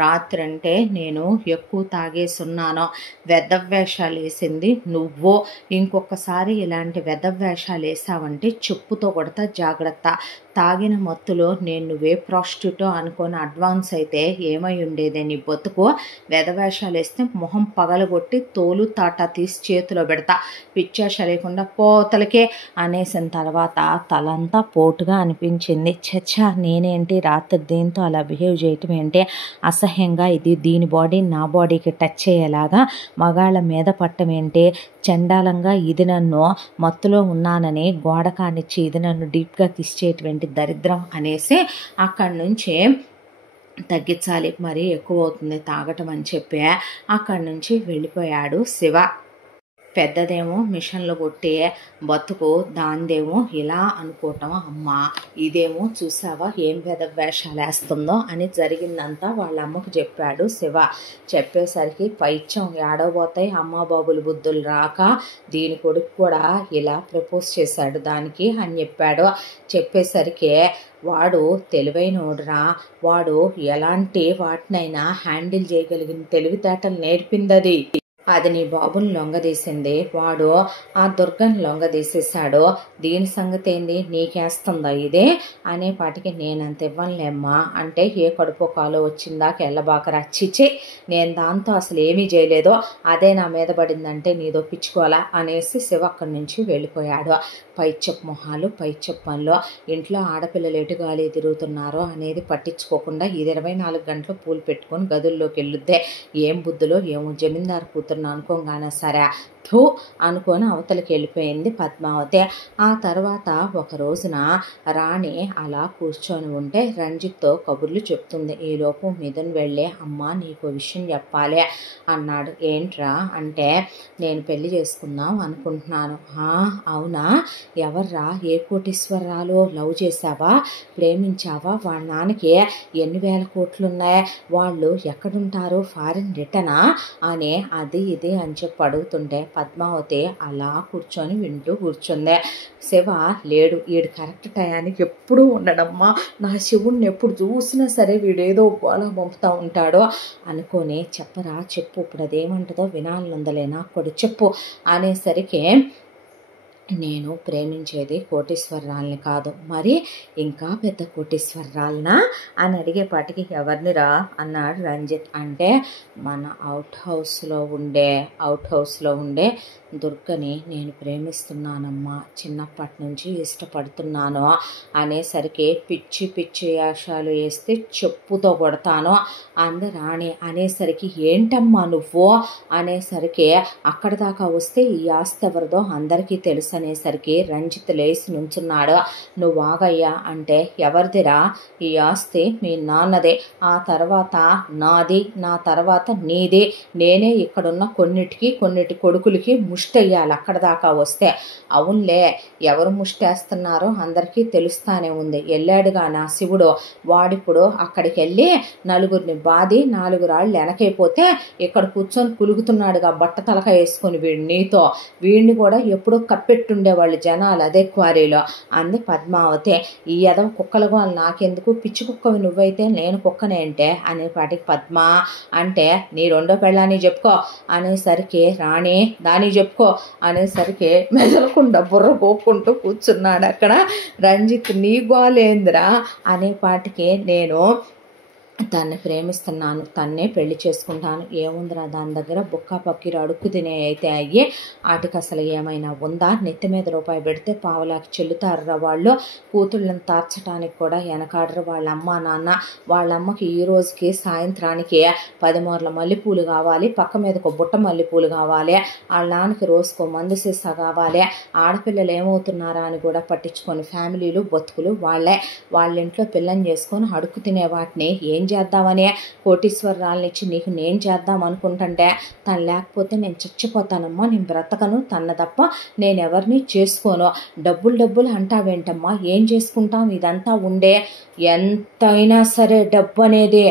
రాత్రంటే నేను ఎక్కువ తాగేసున్నాను, వెధవేషాలు వేసింది నువ్వు, ఇంకొకసారి ఇలాంటి వెధవేషాలు వేసావంటే చెప్పుతో కొడతా జాగ్రత్త. తాగిన మత్తులో నేను నువ్వే ప్రాస్టిట్యూటో అనుకొని అడ్వాన్స్ అయితే ఏమై ఉండేదే నీ బతుకు. వెధవేషాలు వేస్తే మొహం పగలగొట్టి తోలు తాటా తీసి చేతిలో పెడతా, పిచ్చాష లేకుండా పోతలకే అనేసిన తర్వాత తలంతా పోటుగా అనిపించింది. చచ్చా నేనేంటి రాత్రి దీంతో అలా బిహేవ్ చేయటం ఏంటి, అసహ్యంగా, ఇది దీని బాడీ నా బాడీకి టచ్ అయ్యేలాగా మగాళ్ళ మీద పట్టం ఏంటి, చండాలంగా ఇది నన్ను మత్తులో ఉన్నానని గోడ కానిచ్చి ఇది నన్ను డీప్గా కిస్ చేయటువంటి దరిద్రం అనేసి అక్కడి నుంచి తగ్గించాలి, మరీ ఎక్కువ అవుతుంది తాగటం అని చెప్పి అక్కడి నుంచి వెళ్ళిపోయాడు శివ. పెద్దదేమో మిషన్లు కొట్టే బతుకు, దాందేమో ఇలా అనుకోవటం. అమ్మ ఇదేమో చూసావా ఏం వేషాలు వేస్తుందో అని జరిగిందంతా వాళ్ళ అమ్మకు చెప్పాడు శివ. చెప్పేసరికి పైత్యం ఏడవబోతాయి అమ్మ బాబులు బుద్ధులు రాక దీని కొడుకు కూడా ఇలా ప్రపోజ్ చేశాడు దానికి అని చెప్పాడు. చెప్పేసరికి వాడు తెలివైనోడురా, వాడు ఎలాంటి వాటినైనా హ్యాండిల్ చేయగలిగిన తెలివితేటలు నేర్పిందది. అది నీ బాబుని లొంగదీసింది, వాడు ఆ దుర్గని లొంగదీసేశాడు. దీని సంగతి ఏంది, నీకేస్తుందా ఇదే అనేపాటికి నేనంత ఇవ్వనులేమ్మా అంటే, ఏ కడుపు కాలో వచ్చిందాక ఎల్లబాకరా, చిచి నేను దాంతో అసలు ఏమీ చేయలేదో, అదే నా మీద పడిందంటే నీదొప్పించుకోవాలా అనేసి శివ అక్కడి నుంచి వెళ్ళిపోయాడు. పైచెప్ మొహాలు పైచెప్ పనులు, ఇంట్లో ఆడపిల్లలు ఎటుగాలి తిరుగుతున్నారో అనేది పట్టించుకోకుండా ఇది 24 గంటలు పూలు పెట్టుకొని గదుల్లోకి వెళ్ళుద్దే. ఏం బుద్ధులో ఏమో, జమీందారు కూతురు అనుకోగానే సరే థూ అనుకొని అవతలికి వెళ్ళిపోయింది పద్మావతి. ఆ తర్వాత ఒక రోజున రాణి అలా కూర్చొని ఉంటే రంజిత్తో కబుర్లు చెప్తుంది. ఈలోపు మిథున్ వెళ్ళి అమ్మ నీకు విషయం చెప్పాలి అన్నాడు. ఏంట్రా అంటే, నేను పెళ్లి చేసుకుందాం అనుకుంటున్నాను. అవునా, ఎవర్రా, ఏ కోటీశ్వరరాలు లవ్ చేసావా, ప్రేమించావా, వాళ్ళ నాన్నకి ఎన్ని వేల కోట్లున్నాయి, వాళ్ళు ఎక్కడుంటారు, ఫారిన్ రిటర్నా అని అది ఇది అని చెప్పి అడుగుతుంటే పద్మావతి అలా కూర్చొని వింటూ కూర్చుందే. శివ లేడు, వీడు కరెక్ట్ టయానికి ఎప్పుడూ ఉండడమ్మా, నా శివుణ్ణి ఎప్పుడు చూసినా సరే వీడేదో గోళ పంపుతూ ఉంటాడో అనుకొని, చెప్పరా చెప్పు, ఇప్పుడు అదేమంటుందో వినాలనుందలే నాకు కూడా చెప్పు అనేసరికి, నేను ప్రేమించేది కోటీశ్వరరాల్ని కాదు, మరి ఇంకా పెద్ద కోటీశ్వరరాలనా అని అడిగేపాటికి ఎవరినిరా అన్నాడు రంజిత్. అంటే మన అవుట్ హౌస్లో ఉండే దుర్గని నేను ప్రేమిస్తున్నానమ్మా, చిన్నప్పటి నుంచి ఇష్టపడుతున్నాను అనేసరికి, పిచ్చి పిచ్చి వేషాలు వేస్తే చెప్పుతో కొడతాను అంది రాణి. అనేసరికి ఏంటమ్మా నువ్వు అనేసరికి, అక్కడ దాకా వస్తే ఈ ఆస్తి ఎవరిదో అందరికీ తెలుసు అనేసరికి రంజిత్ లేచి నుంచున్నాడు. నువ్వు ఆగయ్యా అంటే, ఎవరిదిరా ఈ ఆస్తి, మీ నాన్నదే, ఆ తర్వాత నాది, నా తర్వాత నీది, నేనే ఇక్కడున్న కొన్నిటి కొడుకులకి ముష్టెయ్యాలి అక్కడ దాకా వస్తే. అవునులే, ఎవరు ముష్టేస్తున్నారో అందరికీ తెలుస్తానే ఉంది, వెళ్ళాడుగా నా శివుడు, వాడిప్పుడు అక్కడికి వెళ్ళి నలుగురిని బాది 4 రాళ్ళు వెనకైపోతే ఇక్కడ కూర్చొని కులుగుతున్నాడుగా బట్ట తలక వేసుకొని నీతో, వీడిని కూడా ఎప్పుడో కప్పెట్టుండేవాళ్ళు జనాలు అదే క్వారీలో అంది పద్మావతి. ఈ ఎదవ కుక్కలుగా నాకెందుకు, పిచ్చి కుక్కవి నువ్వైతే నేను కుక్కనేంటే అనేపాటికి పద్మ అంటే, నీ రెండో పెళ్ళాన్ని చెప్పుకో అనేసరికి రాణి, దాన్ని చెప్పుకో అనేసరికి మెదలకుండా బుర్ర గోక్కుంటూ కూర్చున్నాడు అక్కడ రంజిత్. నీ గోలేంద్రా అనేపాటికి, నేను తన్ని ప్రేమిస్తున్నాను, తన్నే పెళ్లి చేసుకుంటాను, ఏముందిరా దాని దగ్గర బుక్కా పక్కీరు అడుక్కు తినే అయితే అయ్యి, వాటికి అసలు ఏమైనా ఉందా, నెత్తి మీద రూపాయి పెడితే పావులాకి చెల్లుతారురా వాళ్ళు, కూతుళ్ళని తార్చడానికి కూడా వెనకాడరు వాళ్ళ అమ్మ నాన్న. వాళ్ళమ్మకి ఈ రోజుకి సాయంత్రానికి 10 మూరల మల్లెపూలు కావాలి, పక్క మీద ఒక బుట్ట మల్లెపూలు కావాలి, వాళ్ళ నాన్నకి రోజుకో మందు సీసా కావాలి. ఆడపిల్లలు ఏమవుతున్నారా అని కూడా పట్టించుకొని ఫ్యామిలీలు బతుకులు వాళ్ళే. వాళ్ళ ఇంట్లో పిల్లని చేసుకొని అడుక్కు తినే వాటిని ఏం చేద్దామని, కోటీశ్వరరాలనిచ్చి నీకు నేను చేద్దాం అనుకుంటుంటే, తను లేకపోతే నేను చచ్చిపోతానమ్మా, నేను బ్రతకను, తన తప్ప నేను ఎవరిని చేసుకోను. డబ్బులు అంటావేంటమ్మా, ఏం చేసుకుంటాం, ఇదంతా ఉండే, ఎంతైనా సరే డబ్బు అనేది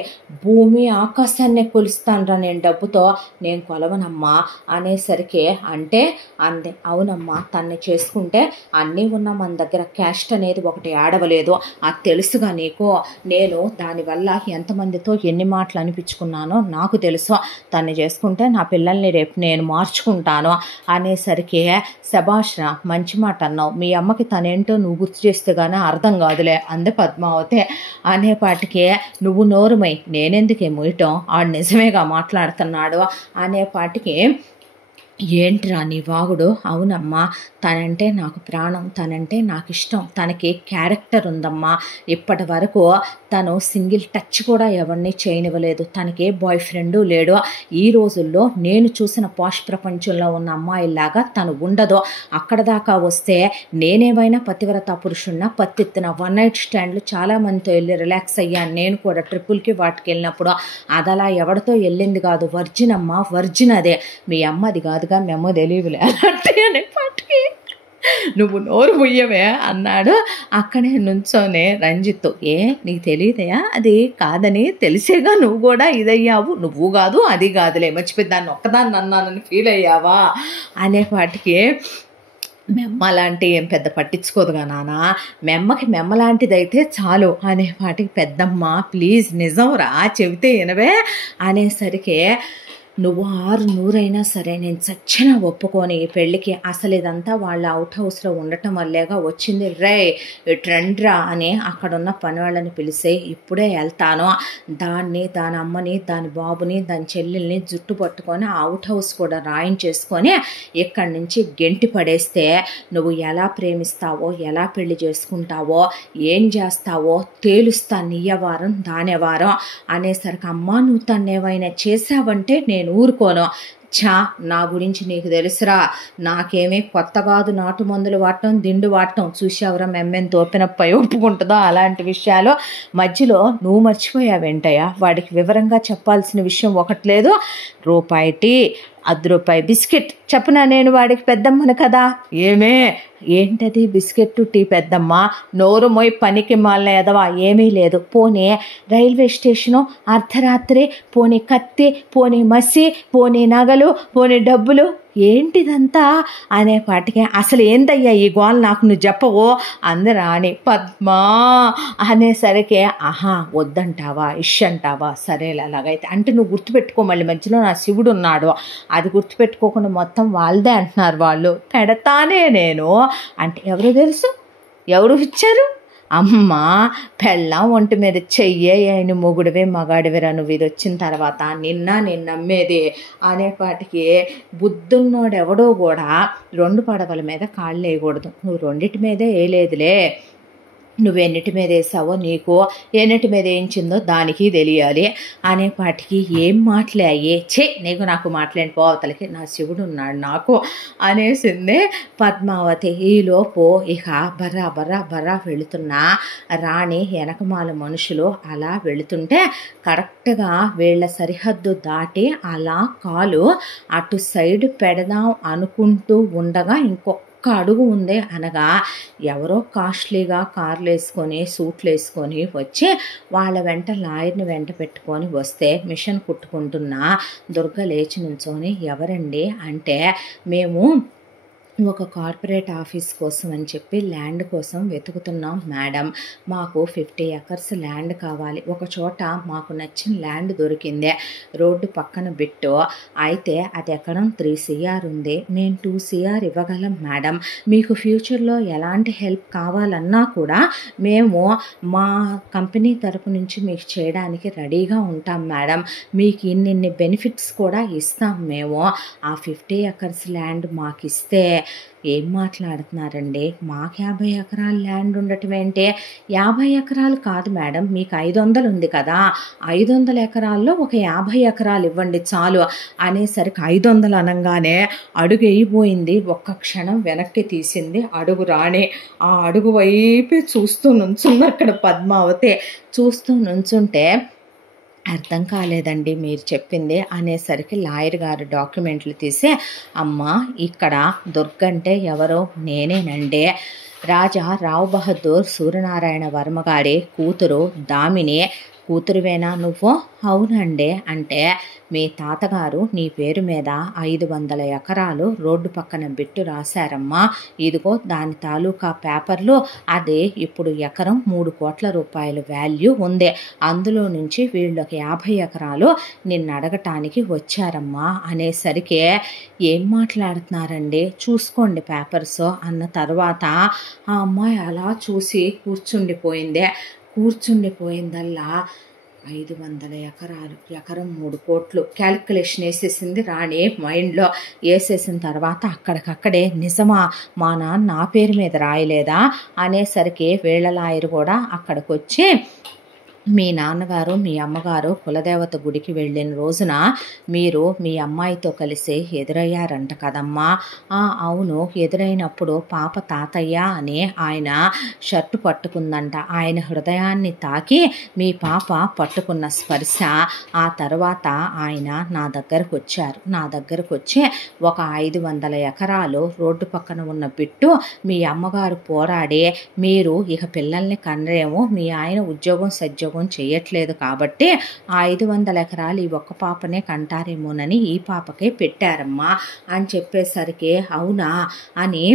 భూమి ఆకాశాన్నే కొలుస్తానరా, నేను డబ్బుతో నేను కొలవనమ్మా అనేసరికి, అంటే అందే. అవునమ్మా, తన్ని చేసుకుంటే అన్నీ ఉన్న మన దగ్గర క్యాస్ట్ అనేది ఒకటి ఆడవలేదు, అది తెలుసుగా నీకు, నేను దానివల్ల ఎంతమందితో ఎన్ని మాటలు అనిపించుకున్నానో నాకు తెలుసు, తన్ని చేసుకుంటే నా పిల్లల్ని రేపు నేను మార్చుకుంటాను అనేసరికి, శభాష్రా మంచి మాట అన్నావు, మీ అమ్మకి తనేంటో నువ్వు గుర్తు చేస్తే గానీ అర్థం కాదులే అంది పద్మావతి. అనేపాటికి, నువ్వు నోరుమై, నేనెందుకే మొయ్యటం, ఆడు నిజమేగా మాట్లాడుతున్నాడు అనేపాటికి, ఏంట్రా నీ వాగుడు, అవునమ్మా తనంటే నాకు ప్రాణం, తనంటే నాకు ఇష్టం, తనకి క్యారెక్టర్ ఉందమ్మా. ఇప్పటి వరకు తను సింగిల్ టచ్ కూడా ఎవరిని చేయనివ్వలేదు, తనకే బాయ్ ఫ్రెండు లేడు. ఈ రోజుల్లో నేను చూసిన పాష్ ప్రపంచంలో ఉన్న అమ్మాయిలాగా తను ఉండదు. అక్కడ దాకా వస్తే నేనేమైనా పతివ్రత పురుషున్న పత్తెత్తిన వన్ నైట్ స్టాండ్లు చాలామందితో వెళ్ళి రిలాక్స్ అయ్యాను. నేను కూడా ట్రిపుల్కి వాటికి వెళ్ళినప్పుడు అదలా ఎవరితో వెళ్ళింది కాదు, వర్జిన్ అమ్మ, వర్జిన్. అదే మీ అమ్మ, అది కాదుగా, మీ అమ్మ తెలియలే అంటే అనే పాటికి నువ్వు నోరు ముయ్యవే అన్నాడు. అక్కడే నుంచోనే రంజిత్, ఏ నీకు తెలియదయా అది కాదని తెలిసేగా నువ్వు కూడా ఇదయ్యావు, నువ్వు కాదు అది కాదులే, మర్చిపోయి దాన్ని ఒక్కదాన్ని అన్నానని ఫీల్ అయ్యావా అనేపాటికి మెమ్మ లాంటి ఏం పెద్ద పట్టించుకోదుగా నాన్న, మెమ్మకి మెమ్మ లాంటిదైతే చాలు అనేపాటికి పెద్దమ్మ ప్లీజ్ నిజం రా చెబితే వినవే అనేసరికి నువ్వు 600 సరే నేను చచ్చినా ఒప్పుకొని ఈ పెళ్ళికి, అసలు ఇదంతా వాళ్ళ అవుట్ హౌస్లో ఉండటం వల్లేగా వచ్చింది, రే ఇట్రండ్రా అని అక్కడున్న పని వాళ్ళని పిలిచి ఇప్పుడే వెళ్తాను, దాన్ని, దాని అమ్మని, దాని బాబుని, దాని చెల్లెల్ని జుట్టు పట్టుకొని అవుట్ హౌస్ కూడా రాయించేసుకొని ఇక్కడి నుంచి గెంటి పడేస్తే నువ్వు ఎలా ప్రేమిస్తావో, ఎలా పెళ్లి చేసుకుంటావో, ఏం చేస్తావో తేలుస్తా, నీయవారం దానేవారం అనేసరికి అమ్మ నువ్వు తన్నేవైనా చేసావంటే నేను ఊరుకోను. ఛా, నా గురించి నీకు తెలుసురా, నాకేమీ కొత్త కాదు నాటు మందులు వాడటం, దిండు వాడటం, చూసావురా మెమ్మెన్ తోపినప్పై ఒప్పుకుంటుందో అలాంటి విషయాలు. మధ్యలో నువ్వు మర్చిపోయావేంటయ్యా, వాడికి వివరంగా చెప్పాల్సిన విషయం ఒకటి లేదు, రూపాయి టీ, ₹10 బిస్కెట్ చెప్పనా నేను వాడికి పెద్దమ్మను కదా. ఏమే ఏంటది బిస్కెట్ టీ పెద్దమ్మ, నోరు మొయ్ పనికి మాలిన ఎదవా, ఏమీ లేదు. పోనీ రైల్వే స్టేషను అర్ధరాత్రి, పోనీ కత్తి, పోనీ మసి, పోనీ నగలు, పోనీ డబ్బులు, ఏంటిదంతా అనేపాటికి అసలు ఏందయ్యా ఈ గోల్ నాకు నువ్వు చెప్పవో అంది రాణి. పద్మ అనేసరికి ఆహా వద్దంటావా, ఇష్ అంటావా, సరేలే అలాగైతే అంటే నువ్వు గుర్తుపెట్టుకో, మళ్ళీ మధ్యలో నా శివుడు ఉన్నాడు, అది గుర్తుపెట్టుకోకుండా మొత్తం వాళ్ళదే అంటున్నారు వాళ్ళు. పెడతానే నేను అంటే ఎవరు తెలుసు, ఎవరు ఇచ్చారు, అమ్మ పెళ్ళాం ఒంటి మీద చెయ్యే అయిన మొగుడివే మగాడివిరా నువ్వు, ఇది వచ్చిన తర్వాత నేను నమ్మేది అనేపాటికి బుద్ధున్నోడెవడో కూడా 2 పడవల మీద కాళ్ళు వేయకూడదు, నువ్వు రెండిటి మీదే వేయలేదులే, నువ్వెన్నిటి మీద వేసావో నీకు, ఎన్నిటి మీద వేయించిందో దానికి తెలియాలి అనేపాటికి ఏం మాట్లాయే, నీకు నాకు మాట్లాడి పోవతలకి నా శివుడు ఉన్నాడు నాకు అనేసింది పద్మావతి. ఈలోపు ఇక బర్రా బర్రా బర్రా వెళుతున్నా రాణి వెనకమాల మనుషులు అలా వెళుతుంటే కరెక్ట్గా వీళ్ళ సరిహద్దు దాటి అలా కాలు అటు సైడ్ పెడదాం అనుకుంటూ ఉండగా ఇంకొక అడుగు ఉంది అనగా ఎవరో కాస్ట్లీగా కార్లు వేసుకొని సూట్లు వేసుకొని వచ్చి వాళ్ళ వెంట లాయర్ని వెంట పెట్టుకొని వస్తే మిషన్ కుట్టుకుంటున్న దుర్గ లేచి నుంచొని ఎవరండి అంటే మేము ఒక కార్పొరేట్ ఆఫీస్ కోసం అని చెప్పి ల్యాండ్ కోసం వెతుకుతున్నాం మేడం, మాకు 50 ఎకర్స్ ల్యాండ్ కావాలి, ఒక చోట మాకు నచ్చిన ల్యాండ్ దొరికింది, రోడ్డు పక్కన బిట్టు, అయితే అది ఎక్కడం 3 CR ఉంది, మేము 2 CR ఇవ్వగలం మేడం, మీకు ఫ్యూచర్లో ఎలాంటి హెల్ప్ కావాలన్నా కూడా మేము మా కంపెనీ తరపు నుంచి మీకు చేయడానికి రెడీగా ఉంటాం మేడం, మీకు ఇన్ని బెనిఫిట్స్ కూడా ఇస్తాం మేము, ఆ 50 ఎకర్స్ ల్యాండ్ మాకు ఇస్తే. ఏం మాట్లాడుతున్నారండి, మాకు 50 ఎకరాల ల్యాండ్ ఉండటం ఏంటి, 50 ఎకరాలు కాదు మేడం, మీకు 500 ఉంది కదా, 500 ఎకరాల్లో ఒక 50 ఎకరాలు ఇవ్వండి చాలు అనేసరికి 500 అనగానే అడుగు వేయిపోయింది, ఒక్క క్షణం వెనక్కి తీసింది అడుగు రాణి. ఆ అడుగు వైపే చూస్తూ నుంచుంది అక్కడ పద్మావతి. చూస్తూ నుంచుంటే అర్థం కాలేదండి మీరు చెప్పింది అనేసరికి లాయర్ గారు డాక్యుమెంట్లు తీసి అమ్మ ఇక్కడ దుర్గంటే ఎవరో నేనేనండి, రాజా రావ్ బహదూర్ సూర్యనారాయణ వర్మ గారి కూతురు దామిని, కూతురువేనా నువ్వు, అవునండి అంటే మీ తాతగారు నీ పేరు మీద 500 ఎకరాలు రోడ్డు పక్కన బిట్టు రాశారమ్మా, ఇదిగో దాని తాలూకా పేపర్లు, అదే ఇప్పుడు ఎకరం 3 కోట్ల రూపాయల వాల్యూ ఉంది, అందులో నుంచి వీళ్ళకి 50 ఎకరాలు నిన్ను అడగటానికి వచ్చారమ్మా అనేసరికి ఏం మాట్లాడుతున్నారండి, చూసుకోండి పేపర్స్ అన్న తర్వాత ఆ అమ్మాయి అలా చూసి కూర్చుండిపోయిందల్లా 500 ఎకరాలు, ఎకరం 3 కోట్లు క్యాలిక్యులేషన్ వేసేసింది రాణి మైండ్లో. వేసేసిన తర్వాత అక్కడికక్కడే నిజమా మా నాన్న నా పేరు మీద రాయలేదా అనేసరికి వీళ్ళ లాయరు కూడా అక్కడికి వచ్చి, మీ నాన్నగారు మీ అమ్మగారు కులదేవత గుడికి వెళ్ళిన రోజున మీరు మీ అమ్మాయితో కలిసి ఎదురయ్యారంట కదమ్మా. అవును, ఎదురైనప్పుడు పాప తాతయ్య అని ఆయన షర్టు పట్టుకుందంట. ఆయన హృదయాన్ని తాకి మీ పాప పట్టుకున్న స్పర్శ. ఆ తర్వాత ఆయన నా దగ్గరకు వచ్చారు. నా దగ్గరకు వచ్చి ఒక 500 ఎకరాలు రోడ్డు పక్కన ఉన్న బిట్టు మీ అమ్మగారు పోరాడి, మీరు ఇక పిల్లల్ని కనరేమో, మీ ఆయన ఉద్యోగం సద్యోగం చేయట్లేదు కాబట్టి 500 ఎకరాలు ఈ ఒక్క పాపనే కంటారేమోనని ఈ పాపకే పెట్టారమ్మా అని చెప్పేసరికి, అవునా అని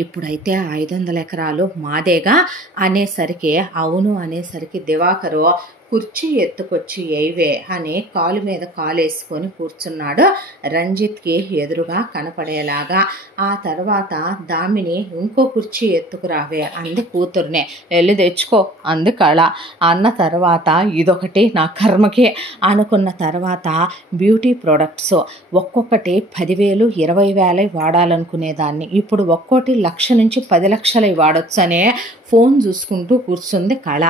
ఇప్పుడైతే 500 ఎకరాలు మాదేగా అనేసరికి, అవును అనేసరికి దివాకరు కుర్చీ ఎత్తుకొచ్చి ఏవే అని కాలు మీద కాలేసుకొని కూర్చున్నాడు రంజిత్కి ఎదురుగా కనపడేలాగా. ఆ తర్వాత దామిని ఇంకో కుర్చీ ఎత్తుకురావే అంది కూతుర్నే. వెళ్ళి తెచ్చుకో అంది కళ. అన్న తర్వాత ఇదొకటి నా కర్మకే అనుకున్న తర్వాత బ్యూటీ ప్రొడక్ట్స్ ఒక్కొక్కటి 10,000 20,000 వాడాలనుకునేదాన్ని. ఇప్పుడు ఒక్కోటి 1,00,000 నుంచి 10 లక్షలు వాడొచ్చు అనే ఫోన్ చూసుకుంటూ కూర్చుంది కళ.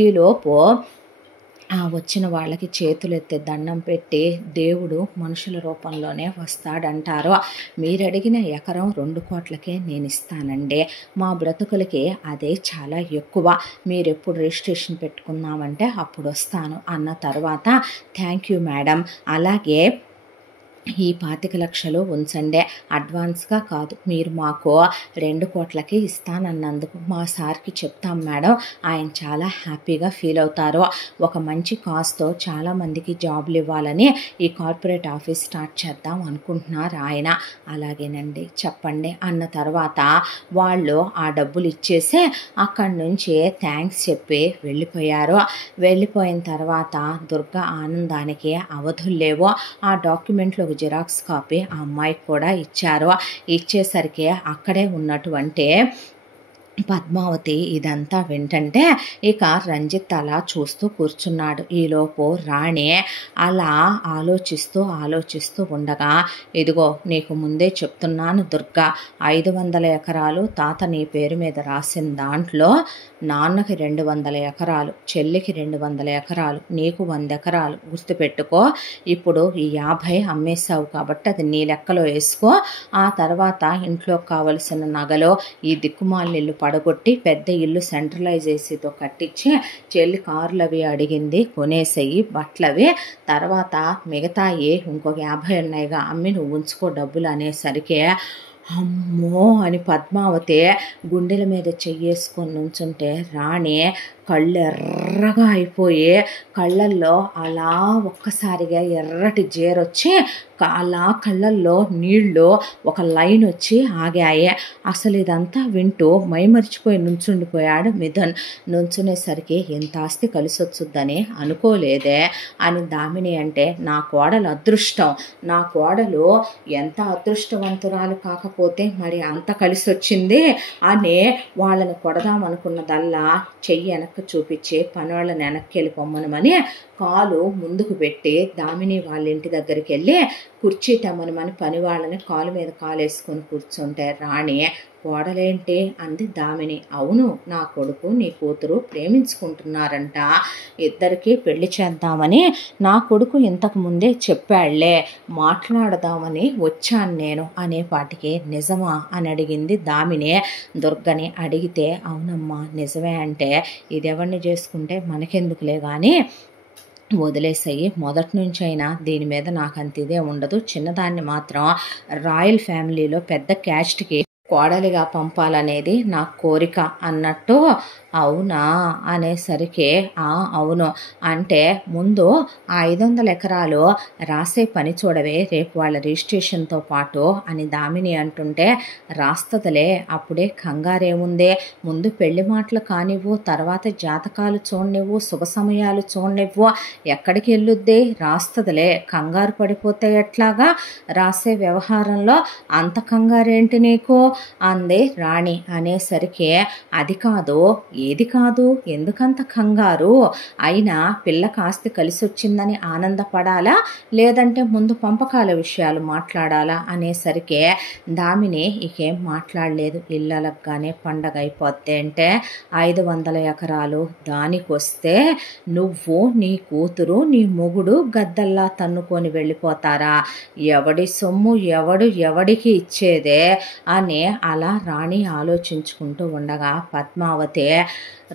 ఈలోపు వచ్చిన వాళ్ళకి చేతులెత్తి దండం పెట్టి, దేవుడు మనుషుల రూపంలోనే వస్తాడంటారు. మీరు అడిగిన ఎకరం 2 కోట్లకే నేను ఇస్తానండి. మా బ్రతుకులకి అదే చాలా ఎక్కువ. మీరు ఎప్పుడు రిజిస్ట్రేషన్ పెట్టుకున్నామంటే అప్పుడు వస్తాను అన్న తర్వాత, థ్యాంక్ యూ మేడం, అలాగే ఈ 25 లక్షలు ఉంచండి, అడ్వాన్స్గా కాదు, మీరు మాకు 2 కోట్లకి ఇస్తానన్నందుకు మా సార్కి చెప్తాం మేడం, ఆయన చాలా హ్యాపీగా ఫీల్ అవుతారు. ఒక మంచి కాస్తో చాలామందికి జాబ్లు ఇవ్వాలని ఈ కార్పొరేట్ ఆఫీస్ స్టార్ట్ చేద్దాం అనుకుంటున్నారు ఆయన. అలాగేనండి చెప్పండి అన్న తర్వాత వాళ్ళు ఆ డబ్బులు ఇచ్చేసి అక్కడి నుంచి థ్యాంక్స్ చెప్పి వెళ్ళిపోయారు. వెళ్ళిపోయిన తర్వాత దుర్గా ఆనందానికి అవధులు లేవు. ఆ డాక్యుమెంట్లో జిరాక్స్ కాపీ ఆ అమ్మాయికి కూడా ఇచ్చారు. ఇచ్చేసరికి అక్కడే ఉన్నటువంటి పద్మావతి ఇదంతా వింటంటే ఇక రంజిత్ అలా చూస్తూ కూర్చున్నాడు. ఈలోపు రాణి అలా ఆలోచిస్తూ ఉండగా, ఇదిగో నీకు ముందే చెప్తున్నాను దుర్గా, 500 ఎకరాలు తాత నీ పేరు మీద రాసిన దాంట్లో నాన్నకి 200 ఎకరాలు, చెల్లికి 200 ఎకరాలు, నీకు 100 ఎకరాలు. గుర్తుపెట్టుకో, ఇప్పుడు ఈ 50 అమ్మేశావు కాబట్టి అది నీ లెక్కలో వేసుకో. ఆ తర్వాత ఇంట్లో కావలసిన నగలో ఈ దిక్కుమాలిన ఇల్లు పడగొట్టి పెద్ద ఇల్లు సెంట్రలైజ్ ఏసీతో కట్టించి, చెల్లి కార్లు అవి అడిగింది కొనేసేయి, బట్టలవి, తర్వాత మిగతాయి ఇంకొక 50 ఉన్నాయిగా అమ్మి నువ్వు ఉంచుకో డబ్బులు అనేసరికి, అమ్మో అని పద్మావతి గుండెల మీద చెయ్యేసుకొని నుంచుంటే రాణి కళ్ళు ఎర్రగా అయిపోయి కళ్ళల్లో అలా ఒక్కసారిగా ఎర్రటి జేరొచ్చి అలా కళ్ళల్లో నీళ్ళు ఒక లైన్ వచ్చి ఆగాయి. అసలు ఇదంతా వింటూ మైమరిచిపోయి నుంచుండిపోయాడు మిథున్. నుంచునేసరికి ఎంత ఆస్తి కలిసొచ్చుద్దని అనుకోలేదే అని దామిని అంటే, నా కోడలు అదృష్టం, నా కోడలు ఎంత అదృష్టవంతురాలు కాకపోతే మరి అంత కలిసి వచ్చింది అని వాళ్ళని కొడదామనుకున్నదల్లా చెయ్యి వెనక్కి చూపించి పనివాళ్ళని వెనక్కి వెళ్ళి పొమ్మనమని కాలు ముందుకు పెట్టి దామిని వాళ్ళ ఇంటి దగ్గరికి వెళ్ళి కుర్చీ తెమ్మనమని పని వాళ్ళని కాలు మీద కాలు వేసుకొని కూర్చుంటే రాణి, కోడలేంటి అంది దామిని. అవును, నా కొడుకు నీ కూతురు ప్రేమించుకుంటున్నారంట, ఇద్దరికీ పెళ్లి చేద్దామని నా కొడుకు ఇంతకు ముందే చెప్పాళ్లే, మాట్లాడదామని వచ్చాను నేను అనేపాటికి నిజమా అని అడిగింది దామిని దుర్గని. అడిగితే అవునమ్మా నిజమే అంటే, ఇది ఎవరిని చేసుకుంటే మనకెందుకులే కానీ వదిలేసాయి, మొదటి నుంచి అయినా దీని మీద నాకు అంత ఇదే ఉండదు, చిన్నదాన్ని మాత్రం రాయల్ ఫ్యామిలీలో పెద్ద క్యాస్ట్కి కోడలిగా పంపాలనేది నా కోరిక అన్నట్టు. అవునా అనేసరికి అవును అంటే, ముందు ఆ 500 ఎకరాలు రాసే పని చూడవే, రేపు వాళ్ళ రిజిస్ట్రేషన్తో పాటు అని దామిని అంటుంటే, రాస్తదిలే అప్పుడే కంగారేముందే, ముందు పెళ్లి మాటలు కానివ్వు, తర్వాత జాతకాలు చూడనివ్వు, శుభ సమయాలు చూడనివ్వు, ఎక్కడికి వెళ్ళొద్దే, రాస్తదిలే, కంగారు పడిపోతే ఎట్లాగా, రాసే వ్యవహారంలో అంత కంగారేంటి నీకు అందే రాణి. అనేసరికి అది కాదు, ఏది కాదు, ఎందుకంత కంగారు, అయినా పిల్లకి ఆస్తి కలిసొచ్చిందని ఆనందపడాలా లేదంటే ముందు పంపకాల విషయాలు మాట్లాడాలా అనేసరికి దామిని ఇకేం మాట్లాడలేదు. ఇళ్ళలగానే పండగ అయిపోద్ది అంటే 500 ఎకరాలు దానికొస్తే నువ్వు నీ కూతురు నీ మొగుడు గద్దల్లా తన్నుకొని వెళ్ళిపోతారా, ఎవడి సొమ్ము ఎవడికి ఇచ్చేదే అని అలా రాణి ఆలోచించుకుంటూ ఉండగా పద్మావతి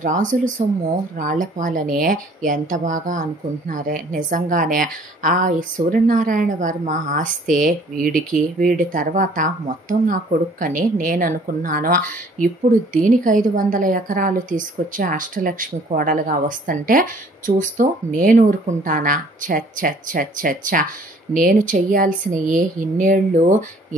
రాజుల సొమ్ము రాళ్లపాలని ఎంత బాగా అనుకుంటున్నారే, నిజంగానే ఆ సూర్యనారాయణ వర్మ ఆస్తి వీడి తర్వాత మొత్తం నా కొడుక్కని నేను అనుకున్నాను. ఇప్పుడు దీనికి 500 ఎకరాలు తీసుకొచ్చి అష్టలక్ష్మి కోడలుగా వస్తుంటే చూస్తూ నేను ఊరుకుంటానా? చచ్చ నేను చెయ్యాల్సిన ఇన్నేళ్ళు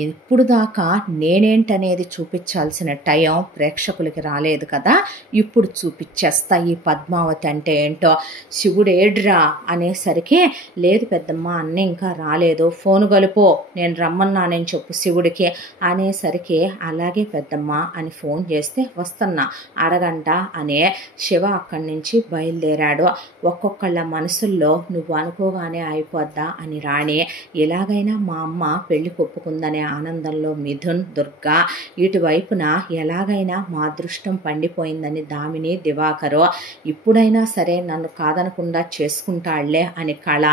ఇప్పుడు దాకా నేనేంటనేది చూపించాల్సిన టైం ప్రేక్షకులకి రాలేదు కదా, ఇప్పుడు చూపించేస్తా ఈ పద్మావతి అంటే ఏంటో. శివుడు ఏడ్రా అనేసరికి లేదు పెద్దమ్మ, అన్న ఇంకా రాలేదు, ఫోను గలుపు, నేను రమ్మన్నానని చెప్పు శివుడికి అనేసరికి అలాగే పెద్దమ్మ అని ఫోన్ చేస్తే వస్తున్నా అరగంట అనే శివ అక్కడి నుంచి బయలుదేరాడు. ఒక్కొక్కళ్ళ మనసుల్లో నువ్వు అనుకోగానే అయిపోద్దా అని రాణి, ఎలాగైనా మా అమ్మ పెళ్లి కొప్పుకుందనే ఆనందంలో మిథున్, దుర్గా, ఇటువైపున ఎలాగైనా మా అదృష్టం పండిపోయిందని దామిని, దివాకరు, ఇప్పుడైనా సరే నన్ను కాదనకుండా చేసుకుంటాళ్లే అని కళ,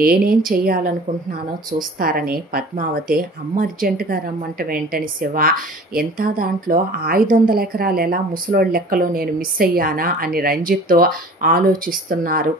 నేనేం చెయ్యాలనుకుంటున్నానో చూస్తారని పద్మావతి, అమ్మ అర్జెంటుగా రమ్మంటవేంటని శివ, ఎంత దాంట్లో 500 ఎకరాలు ఎలా ముసలోళ్ళ లెక్కలో నేను మిస్ అయ్యానా అని రంజిత్తో ఆలోచిస్తున్నారు.